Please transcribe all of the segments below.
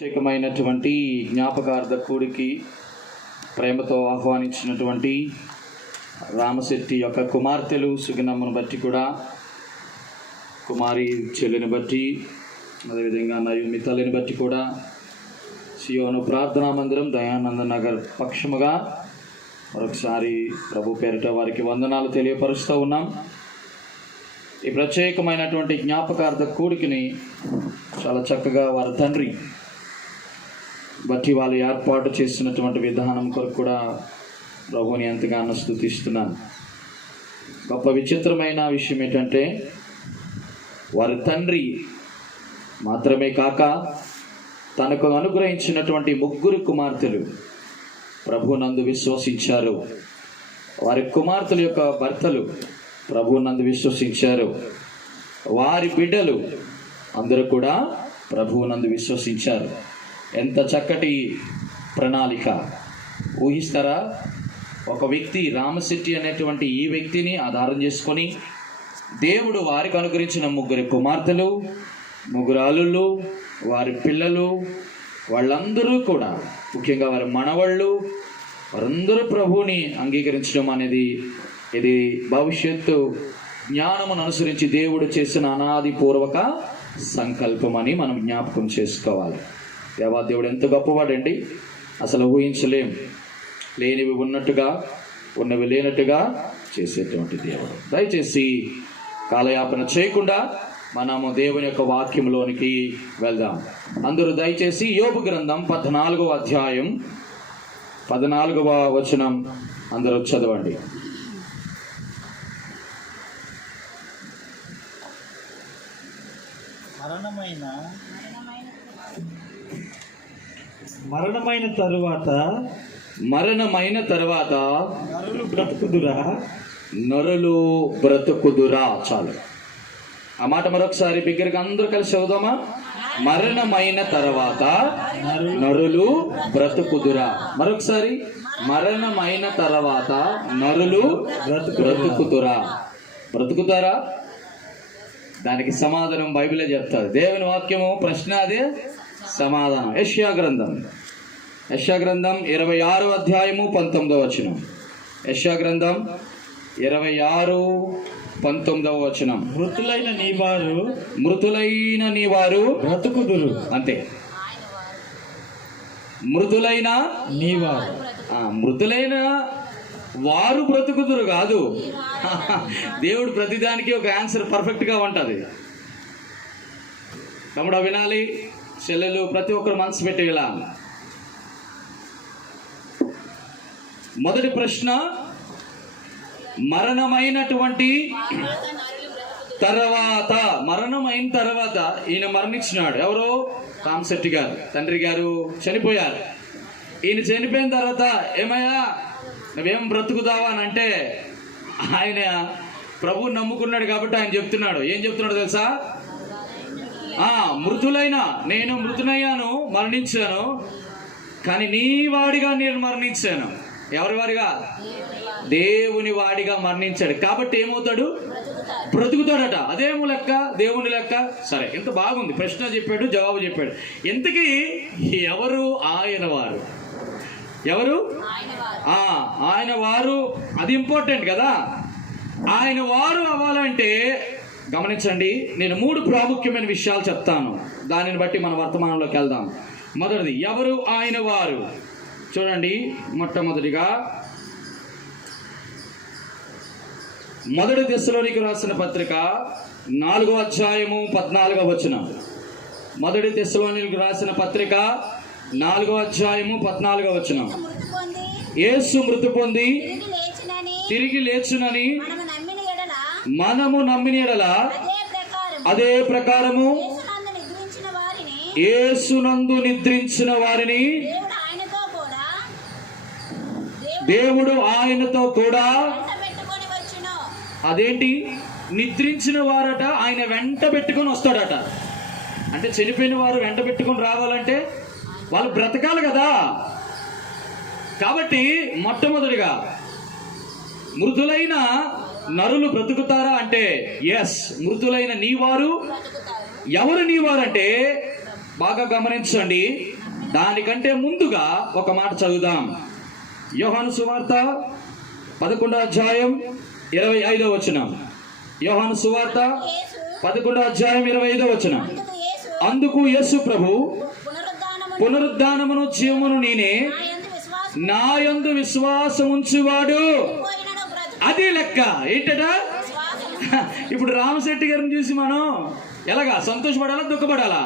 ప్రత్యేకమైనటువంటి జ్ఞాపకార్థ కూడికి ప్రేమతో ఆహ్వానించినటువంటి రామశెట్టి యొక్క కుమార్తెలు సుగినమ్మను బట్టి కూడా, కుమారి చెల్లిని బట్టి, అదేవిధంగా నయోమి తల్లిని బట్టి కూడా సియోను ప్రార్థనా మందిరం దయానంద నగర్ పక్షముగా మరొకసారి ప్రభు పేరిట వారికి వందనాలు తెలియపరుస్తూ ఉన్నాం. ఈ ప్రత్యేకమైనటువంటి జ్ఞాపకార్థ కూడికిని చాలా చక్కగా వారి తండ్రి బట్టి వాళ్ళు ఏర్పాటు చేసినటువంటి విధానం కొరకు కూడా ప్రభుని ఎంతగానో స్తుతిస్తున్నాను. గొప్ప విచిత్రమైన విషయం ఏంటంటే, వారి తండ్రి మాత్రమే కాక తనకు అనుగ్రహించినటువంటి ముగ్గురు కుమార్తెలు ప్రభునందు విశ్వసించారు. వారి కుమార్తెల యొక్క భర్తలు ప్రభునందు విశ్వసించారు. వారి బిడ్డలు అందరూ కూడా ప్రభువునందు విశ్వసించారు. ఎంత చక్కటి ప్రణాళిక ఊహిస్తారా? ఒక వ్యక్తి రామశెట్టి అనేటువంటి ఈ వ్యక్తిని ఆధారం చేసుకొని దేవుడు వారికి అనుగ్రహించిన ముగ్గురు కుమార్తెలు, ముగ్గురు అల్లుళ్ళు, వారి పిల్లలు, వాళ్ళందరూ కూడా ముఖ్యంగా వారి మనవళ్ళు, వారందరూ ప్రభువుని అంగీకరించడం అనేది ఇది భవిష్యత్తు జ్ఞానమును అనుసరించి దేవుడు చేసిన అనాది పూర్వక సంకల్పం అని మనం జ్ఞాపకం చేసుకోవాలి. దేవాదేవుడు ఎంత గొప్పవాడండి, అసలు ఊహించలేం. లేనివి ఉన్నట్టుగా, ఉన్నవి లేనట్టుగా చేసేటువంటి దేవుడు. దయచేసి కాలయాపన చేయకుండా మనము దేవుని యొక్క వాక్యంలోనికి వెళ్దాం. అందరూ దయచేసి యోబు గ్రంథం 14వ అధ్యాయం 14వ వచనం అందరూ చదవండి. మరణమైన తరువాత నరులు బ్రతుకుదురా. చాలు, ఆ మాట మరొకసారి బిగ్గరగా అందరూ కలిసి చదువుదామా? మరణమైన తర్వాత నరులు బ్రతుకుదురా. మరొకసారి, మరణమైన తర్వాత నరులు బ్రతుకుదురా. బ్రతుకుతారా? దానికి సమాధానం బైబిలే చెప్తారు. దేవుని వాక్యము ప్రశ్న, అదే సమాధానం. యెషయా గ్రంథం 26వ అధ్యాయము 19వ వచనం. యెషయా గ్రంథం 26:19 వచనం. మృతులైన నీ వారు బ్రతుకుదురు. అంతే, మృతులైన వారు బ్రతుకుదురు కాదు. దేవుడు ప్రతిదానికి ఒక ఆన్సర్ పర్ఫెక్ట్గా ఉంటుంది. తమ్ముడు వినాలి, చెల్లెలు ప్రతి ఒక్కరు మనసు పెట్టేలా. మొదటి ప్రశ్న, మరణమైన తర్వాత ఈయన మరణించినాడు. ఎవరు? రామశెట్టి గారు, తండ్రి గారు చనిపోయారు. ఈయన చనిపోయిన తర్వాత ఏమయ్యా నువ్వేం బ్రతుకుతావా అని అంటే, ఆయన ప్రభువు నమ్ముకున్నాడు కాబట్టి ఆయన చెప్తున్నాడు. ఏం చెప్తున్నాడు తెలుసా? నేను మృతునయ్యాను, మరణించాను, కానీ నీ వాడిగా నేను మరణించాను. ఎవరి వాడిగా? దేవుని వాడిగా మరణించాడు కాబట్టి ఏమవుతాడు? బ్రతుకుతాడట. అదేమో లెక్క, దేవుని లెక్క. సరే, ఎంత బాగుంది. ప్రశ్న చెప్పాడు, జవాబు చెప్పాడు. ఇంతకీ ఎవరు ఆయన వారు? ఎవరు ఆయన వారు? అది ఇంపార్టెంట్ కదా. ఆయన వారు అవ్వాలంటే గమనించండి, నేను 3 ప్రాముఖ్యమైన విషయాలు చెప్తాను. దానిని బట్టి మన వర్తమానంలోకి వెళ్దాం. మొదటిది, ఎవరు ఆయన వారు? చూడండి, మొట్టమొదటిగా మొదటి దెస్సలోనికి రాసిన పత్రిక 4వ అధ్యాయము 14వ వచనం. మొదటి దెస్సలోనికి రాసిన పత్రిక 4వ అధ్యాయము 14వ వచనం. యేసు మృతి పొంది తిరిగి లేచునని మనము నమ్మిన ఎడల అదే ప్రకారము యేసునందు నిద్రించిన వారిని దేవుడు ఆయనతో కూడా. అదేంటి? నిద్రించిన వారట ఆయన వెంట పెట్టుకొని వస్తాడట. అంటే చనిపోయిన వారు వెంట పెట్టుకొని రావాలంటే వాళ్ళు బ్రతకాలి కదా. కాబట్టి మొట్టమొదటిగా మృతులైన నరులు బ్రతుకుతారా అంటే ఎస్, మృతులైన నీవారు. ఎవరు నీవారంటే బాగా గమనించండి. దానికంటే ముందుగా ఒక మాట చదువుదాం. యోహాను సువార్త 11వ అధ్యాయం 25వ వచనం. యోహాను సువార్త 11వ అధ్యాయం 25వ వచనం. అందుకు యేసు ప్రభు, పునరుద్ధానమును జీవమును నేనే, నా యందు విశ్వాసం ఉంచువాడు. అది లెక్క ఏంటట? ఇప్పుడు రామశెట్టి గారిని చూసి మనం ఎలాగా సంతోషపడాలా, దుఃఖపడాలా?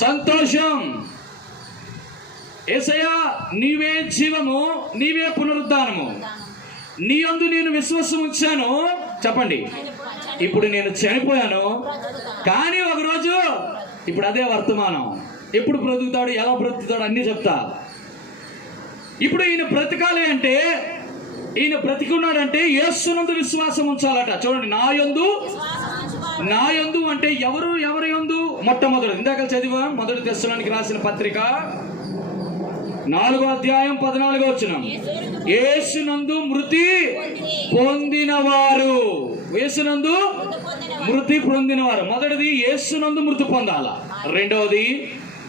సంతోషం. యేసయ్యా నీవే జీవము, నీవే పునరుద్ధానము, నీ యందు నేను విశ్వాసం ఉంచాను. చెప్పండి, ఇప్పుడు నేను చనిపోయాను, కానీ ఒకరోజు ఇప్పుడు అదే వర్తమానం. ఎప్పుడు బ్రతుకుతాడు, ఎలా బ్రతుకుతాడు అన్నీ చెప్తా. ఇప్పుడు ఈయన బ్రతకాలి అంటే, ఈయన బ్రతికున్నాడంటే యేసునందు విశ్వాసం ఉంచాలట. చూడండి, నా యందు అంటే ఎవరి యందు? మొట్టమొదటి ఇందాక చదివాం, మొదటి తెస్సలోనికి రాసిన పత్రిక 4వ అధ్యాయం 14వ వచనం. యేసునందు మృతి పొందినవారు, యేసునందు మృతి పొందినవారు. మొదటిది యేసునందు మృతి పొందాల. రెండవది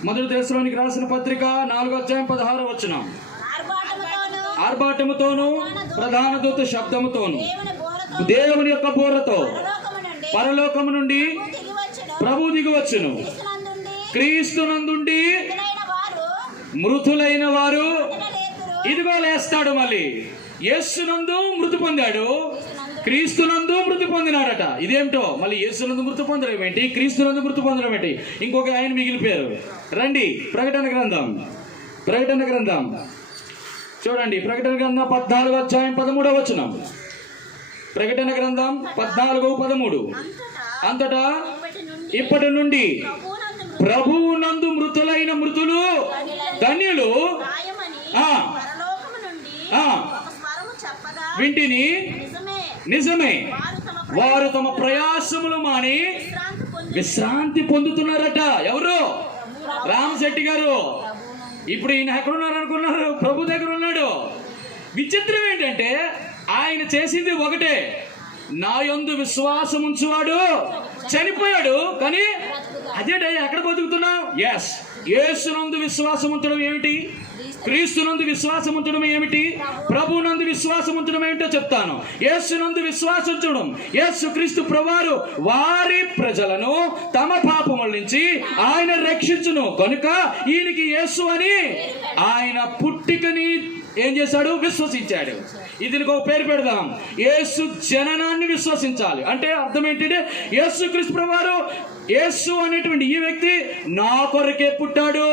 మొదటి తెస్సలోనికి రాసిన పత్రిక 4వ అధ్యాయం 16వ వచనం. ఆర్భాటముతోను ప్రధాన దూత శబ్దముతోను దేవుని యొక్క బోరతో పరలోకము నుండి ప్రభు దిగివచ్చును. క్రీస్తునందుండి మృతులైన వారు ఇదిగో లేస్తాడు. మళ్ళీ యేసునందు మృతి పొందాడు, క్రీస్తునందు మృతి పొందినాడట. ఇదేమిటో మళ్ళీ యేసునందు మృతి పొందడం ఏంటి, క్రీస్తునందు మృతి పొందడం ఏంటి? ఇంకొక ఆయన మిగిలిపోయారు. రండి ప్రకటన గ్రంథం చూడండి. ప్రకటన గ్రంథం 14వ అధ్యాయం 13వ వచనం. ప్రకటన గ్రంథం 14:13. అంతటా ఇప్పటి నుండి ప్రభువునందు మృతులైన మృతులు ధన్యులు వింటిని నిజమే, వారు తమ ప్రయాసములు మాని విశ్రాంతి పొందుతున్నారట. ఎవరు? రామశెట్టి గారు. ఇప్పుడు ఈయన ఎక్కడున్నారు అనుకున్నారు? ప్రభు దగ్గర ఉన్నాడు. విచిత్రం ఏంటంటే ఆయన చేసింది ఒకటే, నా యందు విశ్వాసం ఉంచువాడు. చనిపోయాడు, కానీ అదే ఎక్కడ బతుకుతున్నాం? ఎస్, యేసునందు విశ్వాసం ఉంచడం ఏమిటి, క్రీస్తునందు విశ్వాసం ఉంచడం ఏమిటి, ప్రభునందు విశ్వాసం ఉంచడం ఏమిటో చెప్తాను. యేసునందు విశ్వాసం ఉంచడం, యేసు క్రీస్తు ప్రభువారు వారి ప్రజలను తమ పాపముల నుంచి ఆయన రక్షించును కనుక ఈయనకి యేసు అని ఆయన పుట్టికని ఏం చేశాడు? విశ్వసించాడు. ఇది ఒక పేరు పెడదాం, యేసు జననాన్ని విశ్వసించాలి. అంటే అర్థం ఏంటంటే యేసు క్రీస్తు ప్రభువారు, యేసు అనేటువంటి ఈ వ్యక్తి నా కొరకే పుట్టాడు.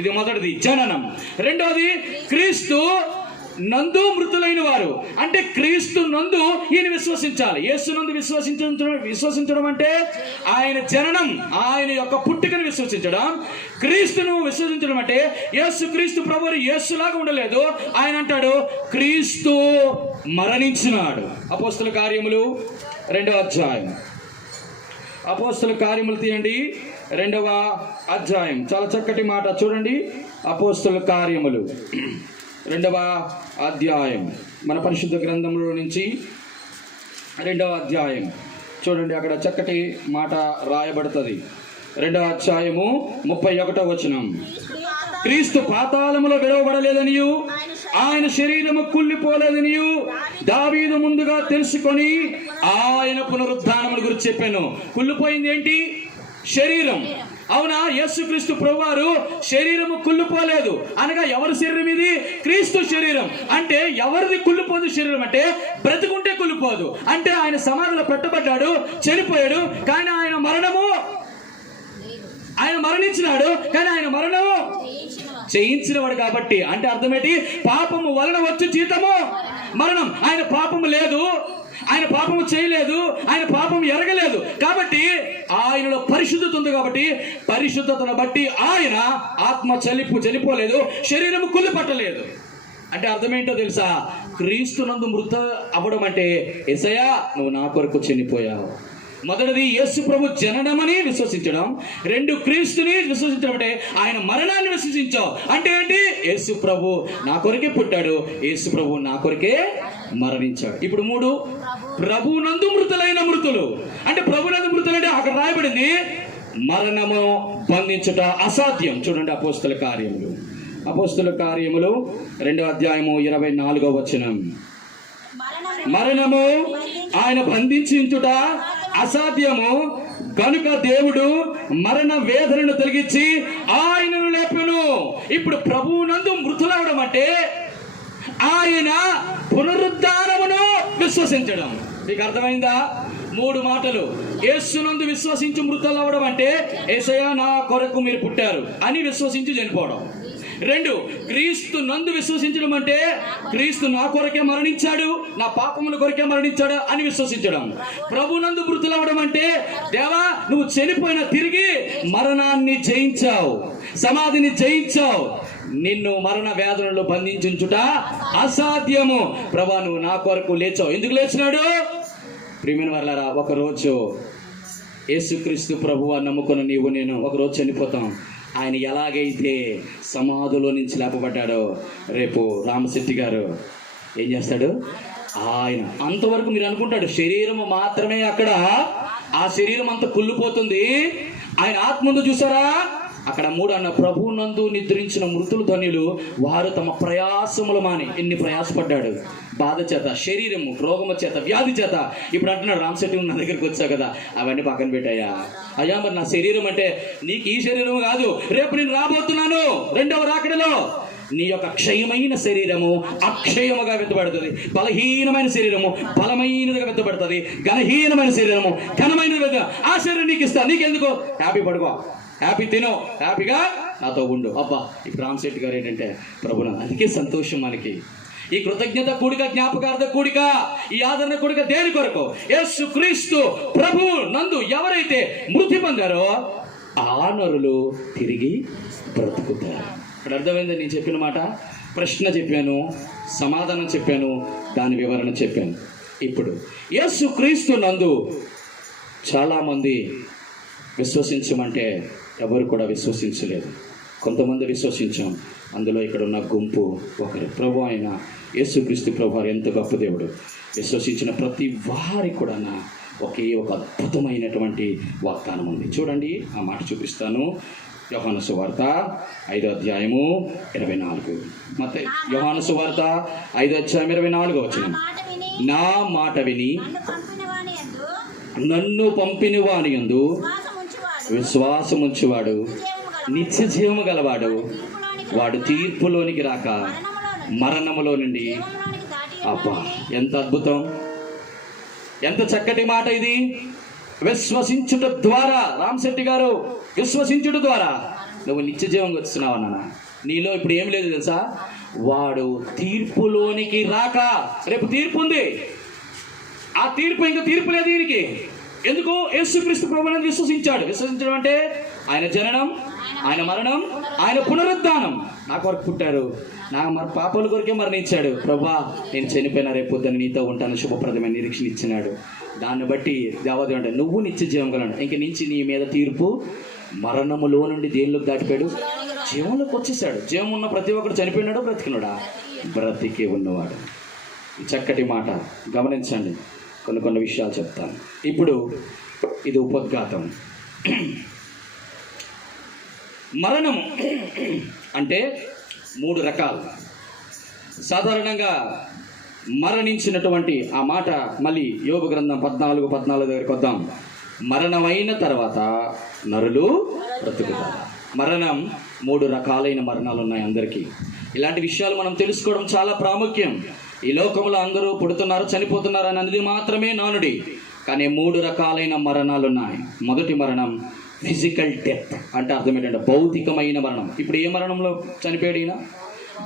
ఇది మొదటిది, జననం. రెండోది, క్రీస్తు నందు మృతులైన వారు, అంటే క్రీస్తు నందు ఈయన విశ్వసించాలి. యేసు నందు విశ్వసించడం అంటే ఆయన జననం, ఆయన యొక్క పుట్టుకను విశ్వసించడం. క్రీస్తును విశ్వసించడం అంటే యేసు క్రీస్తు ప్రభువు యేసులాగా ఉండలేదు. ఆయన అంటాడు క్రీస్తు మరణించినాడు. అపోస్తల కార్యములు 2వ అధ్యాయం. అపోస్తల కార్యములు తీయండి, 2వ అధ్యాయం. చాలా చక్కటి మాట చూడండి. అపోస్తల కార్యములు 2వ అధ్యాయం, మన పరిశుద్ధ గ్రంథంలో నుంచి 2వ అధ్యాయం చూడండి. అక్కడ చక్కటి మాట రాయబడుతుంది. 2వ అధ్యాయము 31వ వచనం. క్రీస్తు పాతాళములో విడవబడలేదనియు ఆయన శరీరము కుళ్ళిపోలేదనియు దావీదు ముందుగా తెలుసుకొని ఆయన పునరుద్ధానముల గురించి చెప్పాను. కుళ్ళిపోయింది ఏంటి? శరీరం. అవునా? యేసుక్రీస్తు ప్రభువారు శరీరము కుళ్ళిపోలేదు అనగా ఎవరి శరీరం ఇది? క్రీస్తు శరీరం. అంటే ఎవరిది కుళ్ళిపోదు శరీరం? అంటే బ్రతుకుంటే కుళ్ళిపోదు. అంటే ఆయన సమాధిలో పెట్టబడ్డాడు, చనిపోయాడు, కానీ ఆయన మరణించినాడు, కానీ ఆయన మరణము చేయించినవాడు కాబట్టి. అంటే అర్థమేంటి? పాపము వలన వచ్చు జీతము మరణం. ఆయన పాపము లేదు, ఆయన పాపము చేయలేదు, ఆయన పాపం ఎరగలేదు, కాబట్టి ఆయనలో పరిశుద్ధత ఉంది. కాబట్టి పరిశుద్ధతను బట్టి ఆయన ఆత్మ చనిపోలేదు, శరీరము కుళ్ళి పట్టలేదు. అంటే అర్థమేంటో తెలుసా? క్రీస్తునందు మృత అవ్వడం అంటే యేసయ్యా నువ్వు నా కొరకు చనిపోయావు. మొదటిది యేసు ప్రభు జననమని విశ్వసించడం, 2 క్రీస్తుని విశ్వసించడం అంటే ఆయన మరణాన్ని విశ్వసించావు. అంటే ఏంటి? యేసు ప్రభు నా కొరకే పుట్టాడు, యేసు ప్రభు నా కొరకే మరణించాడు. ఇప్పుడు 3, ప్రభునందు మృతులైన మృతులు. అంటే ప్రభునందు మృతులు అంటే అక్కడ రాయబడింది మరణము బంధించుట అసాధ్యం. చూడండి అపోస్తుల కార్యములు 2వ అధ్యాయము 24వ వచనం. మరణము ఆయన బంధించుట అసాధ్యము కనుక దేవుడు మరణ వేదనను తొలగించి ఆయనను లేపెను. ఇప్పుడు ప్రభువునందు మృతులవడం అంటే ఆయన పునరుద్ధానమును విశ్వసించడం. మీకు అర్థమైందా? 3 మాటలు. యేసునందు విశ్వసించి మృతులవడం అంటే యేసయ్య నా కొరకు మీరు పుట్టారు అని విశ్వసించి చనిపోవడం. 2, క్రీస్తు నందు విశ్వసించడం అంటే క్రీస్తు నా కొరకే మరణించాడు, నా పాపముల కొరకే మరణించాడు అని విశ్వసించడం. ప్రభు నందు మృతులవడం అంటే దేవా నువ్వు చనిపోయిన తిరిగి మరణాన్ని జయించావు, సమాధిని జయించావు, నిన్ను మరణ వేదనలో బంధించుట అసాధ్యము. ప్రభా నువ్వు నా కొరకు లేచావు. ఎందుకు లేచినాడు? ప్రియమైన వారలారా, ఒకరోజు యేసుక్రీస్తు ప్రభువు నమ్ముకున్న నీవు నేను ఒకరోజు చనిపోతాం. ఆయన ఎలాగైతే సమాధిలో నుంచి లేపబడ్డాడో రేపు రామశెట్టి గారు ఏం చేస్తాడు? ఆయన అంతవరకు మీరు అనుకుంటాడు శరీరం మాత్రమే అక్కడ, ఆ శరీరం అంతా కుళ్ళిపోతుంది. ఆయన ఆత్మ ఉందో చూసారా? అక్కడ 3 అన్న ప్రభువు నందు నిద్రించిన మృతులు ధన్యులు వారు తమ ప్రయాసములు మాని. ఎన్ని ప్రయాసపడ్డాడు, బాధ చేత, శరీరము రోగము చేత, వ్యాధి చేత. ఇప్పుడు అంటున్నాడు రామశెట్టి నా దగ్గరికి వచ్చావు కదా, అవన్నీ పక్కన పెట్టాయా? అయ్యా మరి నా శరీరం అంటే నీకు ఈ శరీరం కాదు, రేపు నేను రాబోతున్నాను 2వ రాకడలో. నీ యొక్క క్షయమైన శరీరము అక్షయముగా వెత్తబడుతుంది, బలహీనమైన శరీరము బలమైనదిగా వెత్తబడుతుంది, ఘనహీనమైన శరీరము ఘనమైనదిగా. ఆ శరీరం నీకు ఇస్తా, నీకెందుకు? హ్యాపీ పడుకో, హ్యాపీ తినో, హ్యాపీగా నాతో ఉండు. అబ్బా ఇప్పుడు రామశెట్టి గారు ఏంటంటే ప్రభున అందుకే సంతోషం మనకి. ఈ కృతజ్ఞత కూడిక, జ్ఞాపకార్థ కూడిక, ఈ ఆదరణ కూడిక దేని కొరకు? యేసు క్రీస్తు ప్రభు నందు ఎవరైతే మృతి పొందారో ఆ నరులు తిరిగి బ్రతుకుతారు. ఇక్కడ అర్థమైంది నేను చెప్పిన మాట? ప్రశ్న చెప్పాను, సమాధానం చెప్పాను, దాని వివరణ చెప్పాను. ఇప్పుడు యేసు క్రీస్తు నందు చాలామంది విశ్వసించమంటే ఎవరు కూడా విశ్వసించలేదు. కొంతమంది విశ్వసించాం. అందులో ఇక్కడ ఉన్న గుంపు ఒకరు. ప్రభు అయిన యేసుక్రీస్తు ప్రభు ఎంత గొప్ప దేవుడు. విశ్వసించిన ప్రతి వారికి కూడా ఒకే ఒక అద్భుతమైనటువంటి వాగ్దానం ఉంది. చూడండి, ఆ మాట చూపిస్తాను. యోహాను సువార్త 5వ అధ్యాయము 24. మత్తయి యోహాను సువార్త 5వ అధ్యాయం 24వ వచనం. నా మాట విని నన్ను పంపిన వాని యందు విశ్వాసముంచువాడు నిత్య జీవము గలవాడు, వాడు తీర్పులోనికి రాక మరణములో నుండి. అబ్బా ఎంత అద్భుతం, ఎంత చక్కటి మాట ఇది. విశ్వసించుట ద్వారా, రామశెట్టి గారు విశ్వసించుట ద్వారా నువ్వు నిత్య జీవం వస్తున్నావు నాన్న. నీలో ఇప్పుడు ఏం లేదు తెలుసా? వాడు తీర్పులోనికి రాక, రేపు తీర్పు ఉంది. ఆ తీర్పు ఇంకా తీర్పు లేదు దీనికి. ఎందుకు? యేసుక్రీస్తు ప్రభువును విశ్వసించాడు. విశ్వసించడం అంటే ఆయన జననం, ఆయన మరణం, ఆయన పునరుద్ధానం. నా కొరకు పుట్టారు, నా పాపల కొరకే మరణించాడు. ప్రభా నేను చనిపోయిన రేపు పొద్దున్న నీతో ఉంటాను, శుభప్రదమైన నిరీక్షణ ఇచ్చినాడు. దాన్ని బట్టి దేవదేవుడు అంటే నువ్వు నిత్య జీవం గలవాడు. ఇంక నుంచి నీ మీద తీర్పు. మరణములో నుండి దేనిలోకి దాటిపోయాడు? జీవంలోకి వచ్చేసాడు. జీవం ఉన్న ప్రతి ఒక్కడు చనిపోయినాడు, బ్రతికినాడా? బ్రతికి ఉన్నవాడు. చక్కటి మాట గమనించండి. కొన్ని విషయాలు చెప్తాను. ఇప్పుడు ఇది ఉపోద్ఘాతం. మరణము అంటే 3 రకాలు. సాధారణంగా మరణించినటువంటి ఆ మాట మళ్ళీ యోబు గ్రంథం 14 దగ్గరికి వద్దాం. మరణమైన తర్వాత నరులు బ్రతుకుతారు. మరణం 3 రకాలైన మరణాలు ఉన్నాయి అందరికీ. ఇలాంటి విషయాలు మనం తెలుసుకోవడం చాలా ప్రాముఖ్యం. ఈ లోకంలో అందరూ పుడుతున్నారు, చనిపోతున్నారు అనేది మాత్రమే నానుడి. కానీ 3 రకాలైన మరణాలు ఉన్నాయి. మొదటి మరణం ఫిజికల్ డెత్ అంటే అర్థం ఏంటంటే భౌతికమైన మరణం. ఇప్పుడు ఏ మరణంలో చనిపోయాడు ఈయన?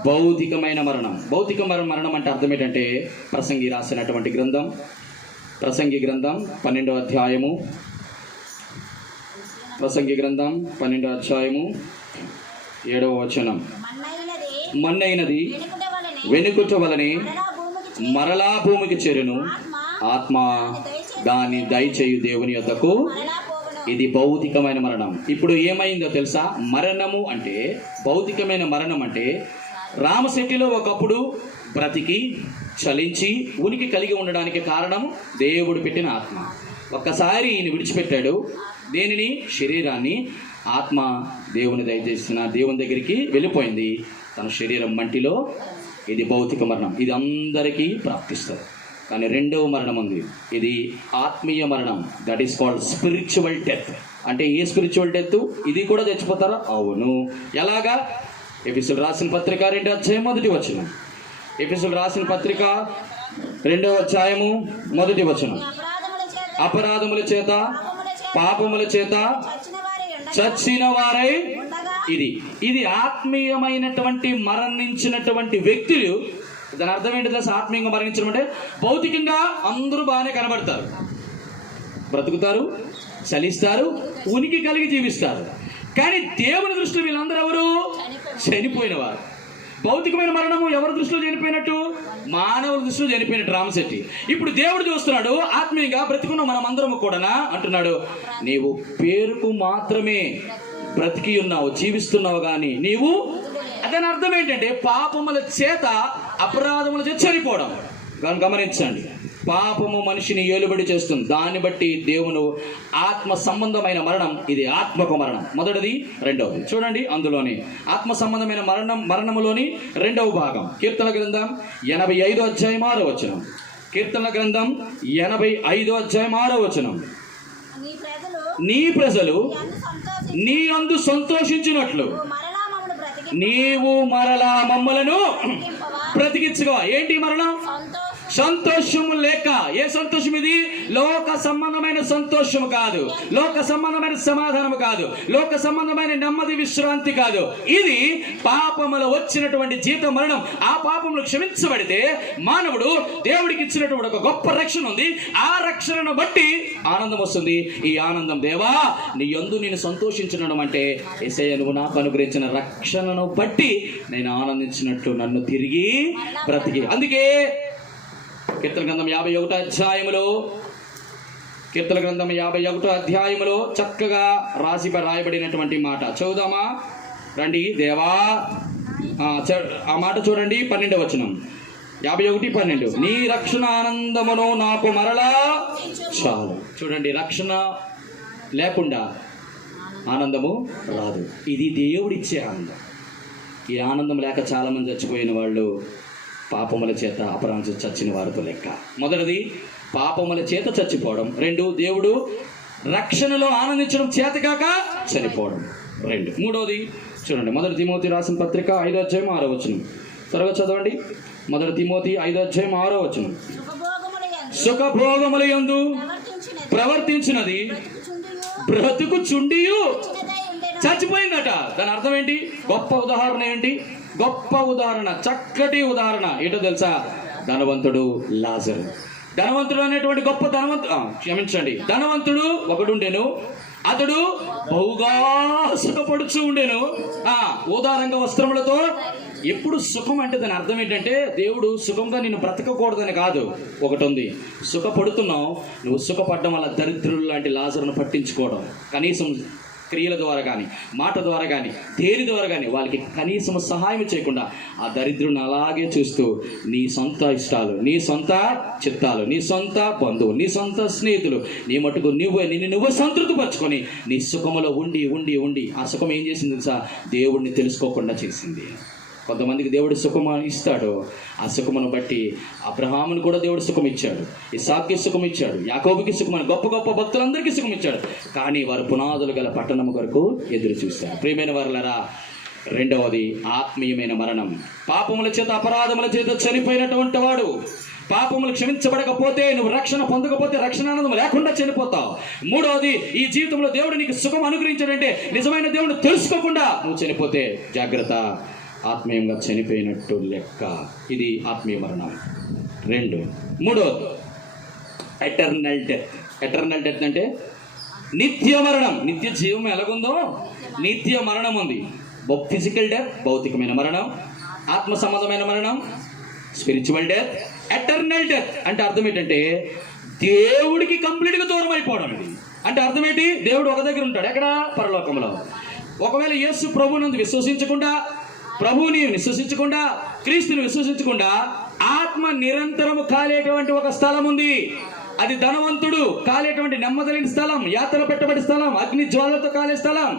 భౌతికమైన మరణం. భౌతిక మరణం అంటే అర్థం ఏంటంటే ప్రసంగి రాసినటువంటి గ్రంథం, ప్రసంగి గ్రంథం 12వ అధ్యాయము, ప్రసంగి గ్రంథం 12వ అధ్యాయము 7వ వచనం. మన్నైనది వెనుకుట వలనే మరలా భూమికి చేరును, ఆత్మ దాన్ని దయచేయు దేవుని యొద్దకు. ఇది భౌతికమైన మరణం. ఇప్పుడు ఏమైందో తెలుసా? మరణము అంటే భౌతికమైన మరణం అంటే రామశెట్టిలో ఒకప్పుడు బ్రతికి చలించి ఉనికి కలిగి ఉండడానికి కారణం దేవుడు పెట్టిన ఆత్మ. ఒక్కసారి ఈయన విడిచిపెట్టాడు దేనిని? శరీరాన్ని. ఆత్మ దేవుని దయచేసిన దేవుని దగ్గరికి వెళ్ళిపోయింది. తన శరీరం మంటిలో. ఇది భౌతిక మరణం. ఇది అందరికీ ప్రాప్తిస్తుంది. కానీ రెండవ మరణం ఉంది. ఇది ఆత్మీయ మరణం. That is called spiritual death. అంటే ఏ స్పిరిచువల్ డెత్? ఇది కూడా చచ్చిపోతారా? అవును. ఎలాగా? ఎఫెసీయులకు రాసిన పత్రిక 2వ అధ్యాయం 1వ వచనం. ఎఫెసీయులకు రాసిన పత్రిక 2వ అధ్యాయము 1వ వచనం. అపరాధముల చేత పాపముల చేత చచ్చిన వారై ఇది ఆత్మీయమైనటువంటి మరణించినటువంటి వ్యక్తులు. దాని అర్థం ఏంటి తెలుసా? ఆత్మీయంగా మరణించడం అంటే భౌతికంగా అందరూ బాగానే కనబడతారు, బ్రతుకుతారు, చలిస్తారు, ఉనికి కలిగి జీవిస్తారు. కానీ దేవుని దృష్టిలో వీళ్ళందరూ ఎవరు? చనిపోయిన వారు. భౌతికమైన మరణము ఎవరి దృష్టిలో చనిపోయినట్టు? మానవుల దృష్టిలో చనిపోయినట్టు. రామశెట్టి ఇప్పుడు దేవుడు చూస్తున్నాడు ఆత్మీయంగా బ్రతికున్న మనం అందరము కూడా అంటున్నాడు, నీవు పేరుకు మాత్రమే బ్రతికి ఉన్నావు, జీవిస్తున్నావు, కానీ నీవు. దాని అర్థం ఏంటంటే పాపముల చేత అపరాధముల చేత చనిపోవడం. కానీ గమనించండి, పాపము మనిషిని ఏలుబడి చేస్తుంది. దాన్ని బట్టి దేవుని ఆత్మ సంబంధమైన మరణం, ఇది ఆత్మకు మరణం. మొదటిది, రెండవది. చూడండి అందులోని ఆత్మ సంబంధమైన మరణములోని రెండవ భాగం. కీర్తన గ్రంథం 85వ అధ్యాయం 6వ వచనం. కీర్తన గ్రంథం 85వ అధ్యాయం 6వ వచనం. నీ ప్రజలు నీ అందు సంతోషించినట్లు నీవు మరలా మమ్మలను బ్రతికించుకో. ఏంటి మరణం? సంతోషము లేక. ఏ సంతోషం ఇది? లోక సంబంధమైన సంతోషము కాదు, లోక సంబంధమైన సమాధానము కాదు, లోక సంబంధమైన నెమ్మది విశ్రాంతి కాదు. ఇది పాపములో వచ్చినటువంటి జీత మరణం. ఆ పాపములు క్షమించబడితే మానవుడు దేవుడికి ఇచ్చినటువంటి ఒక గొప్ప రక్షణ ఉంది. ఆ రక్షణను బట్టి ఆనందం వస్తుంది. ఈ ఆనందం, దేవా నీ యందు నేను సంతోషించడం అంటే యేసయ్య నువ్వు నాకు అనుగ్రహించిన రక్షణను బట్టి నేను ఆనందించినట్లు నన్ను తిరిగి బ్రతికి. అందుకే కీర్తన గ్రంథం 51వ అధ్యాయములో, కీర్తన గ్రంథం 51వ అధ్యాయములో చక్కగా రాయబడినటువంటి మాట చదువుదామా రండి. దేవా, ఆ మాట చూడండి, 12వ వచనం. 51:12. నీ రక్షణ ఆనందమును నాకు మరలా చాలు. చూడండి, రక్షణ లేకుండా ఆనందము రాదు. ఇది దేవుడిచ్చే ఆనందం. ఈ ఆనందం లేక చాలామంది చచ్చిపోయిన వాళ్ళు పాపముల చేత అపరాధ చచ్చిన వారితో లెక్క. మొదటిది పాపముల చేత చచ్చిపోవడం. 2 దేవుడు రక్షణలో ఆనందించడం చేతకాక చనిపోవడం. 2. మూడవది చూడండి, 1 తిమోతి రాసిన పత్రిక 5వ అధ్యాయం 6వ వచనం. త్వరగా చదవండి. 1 తిమోతి 5వ అధ్యాయం 6వ వచనం. సుఖభోగముల యందు ప్రవర్తించినది బ్రతుకు చుండియు చచ్చిపోయిందట. దాని అర్థం ఏంటి? గొప్ప ఉదాహరణ ఏంటి? గొప్ప ఉదాహరణ, చక్కటి ఉదాహరణ ఏంటో తెలుసా? ధనవంతుడు లాజరు. ధనవంతుడు అనేటువంటి గొప్ప ధనవంతుడు ఒకడుండెను. అతడు బహుగా సుఖపడుచు ఉండెను, ఉదారంగా వస్త్రములతో. ఎప్పుడు సుఖం అంటే దాని అర్థం ఏంటంటే దేవుడు సుఖంగా నిన్ను బ్రతకకూడదని కాదు. ఒకటి ఉంది, సుఖపడుతున్నావు, నువ్వు సుఖపడడం వల్ల దరిద్రులు లాంటి లాజరును పట్టించుకోవడం. కనీసం క్రియల ద్వారా కానీ, మాట ద్వారా కానీ, దేని ద్వారా కానీ వాళ్ళకి కనీసం సహాయం చేయకుండా ఆ దరిద్రుని అలాగే చూస్తూ నీ సొంత ఇష్టాలు, నీ సొంత చిత్తాలు, నీ సొంత బంధువులు, నీ సొంత స్నేహితులు, నీ మటుకు నువ్వు సంతృప్తిపరచుకొని నీ సుఖములో ఉండి ఉండి ఉండి ఆ సుఖం ఏం చేసింది తెలుసా? దేవుడిని తెలుసుకోకుండా చేసింది. కొంతమందికి దేవుడు సుఖం ఇస్తాడు. ఆ సుఖమును బట్టి అబ్రహామును కూడా దేవుడు సుఖం ఇచ్చాడు, ఇస్సాకుకి సుఖం ఇచ్చాడు, యాకోబుకి సుఖం, గొప్ప గొప్ప భక్తులందరికీ సుఖం ఇచ్చాడు. కానీ వారు పునాదులు గల పట్టణం కొరకు ఎదురు చూస్తారు. ప్రియమైన వారలారా, రెండవది ఆత్మీయమైన మరణం. పాపముల చేత అపరాధముల చేత చనిపోయినటువంటి వాడు, పాపములు క్షమించబడకపోతే, నువ్వు రక్షణ పొందకపోతే, రక్షణ ఆనందం లేకుండా చనిపోతావు. మూడవది, ఈ జీవితంలో దేవుడు నీకు సుఖం అనుగ్రహించాడంటే నిజమైన దేవుడు తెలుసుకోకుండా నువ్వు చనిపోతే జాగ్రత్త, ఆత్మీయంగా చనిపోయినట్టు లెక్క. ఇది ఆత్మీయ మరణం. 2. మూడవది ఎటర్నల్ డెత్. ఎటర్నల్ డెత్ అంటే నిత్య మరణం. నిత్య జీవం ఎలాగుందో నిత్య మరణం ఉంది. ఫిజికల్ డెత్ భౌతికమైన మరణం, ఆత్మ సంబంధమైన మరణం స్పిరిచువల్ డెత్. ఎటర్నల్ డెత్ అంటే అర్థం ఏంటంటే దేవుడికి కంప్లీట్గా దూరం అయిపోవడం. ఇది అంటే అర్థం ఏంటి? దేవుడు ఒక దగ్గర ఉంటాడు, ఎక్కడ? పరలోకంలో. ఒకవేళ యేసు ప్రభువునందు విశ్వసించకుండా, ప్రభువుని విశ్వసించకుండా, క్రీస్తుని విశ్వసించకుండా ఆత్మ నిరంతరము కాలేటువంటి ఒక స్థలం ఉంది. అది ధనవంతుడు కాలేటువంటి నెమ్మదలేని స్థలం, యాతన పెట్టబడి స్థలం, అగ్ని జ్వాలతో కాలే స్థలం.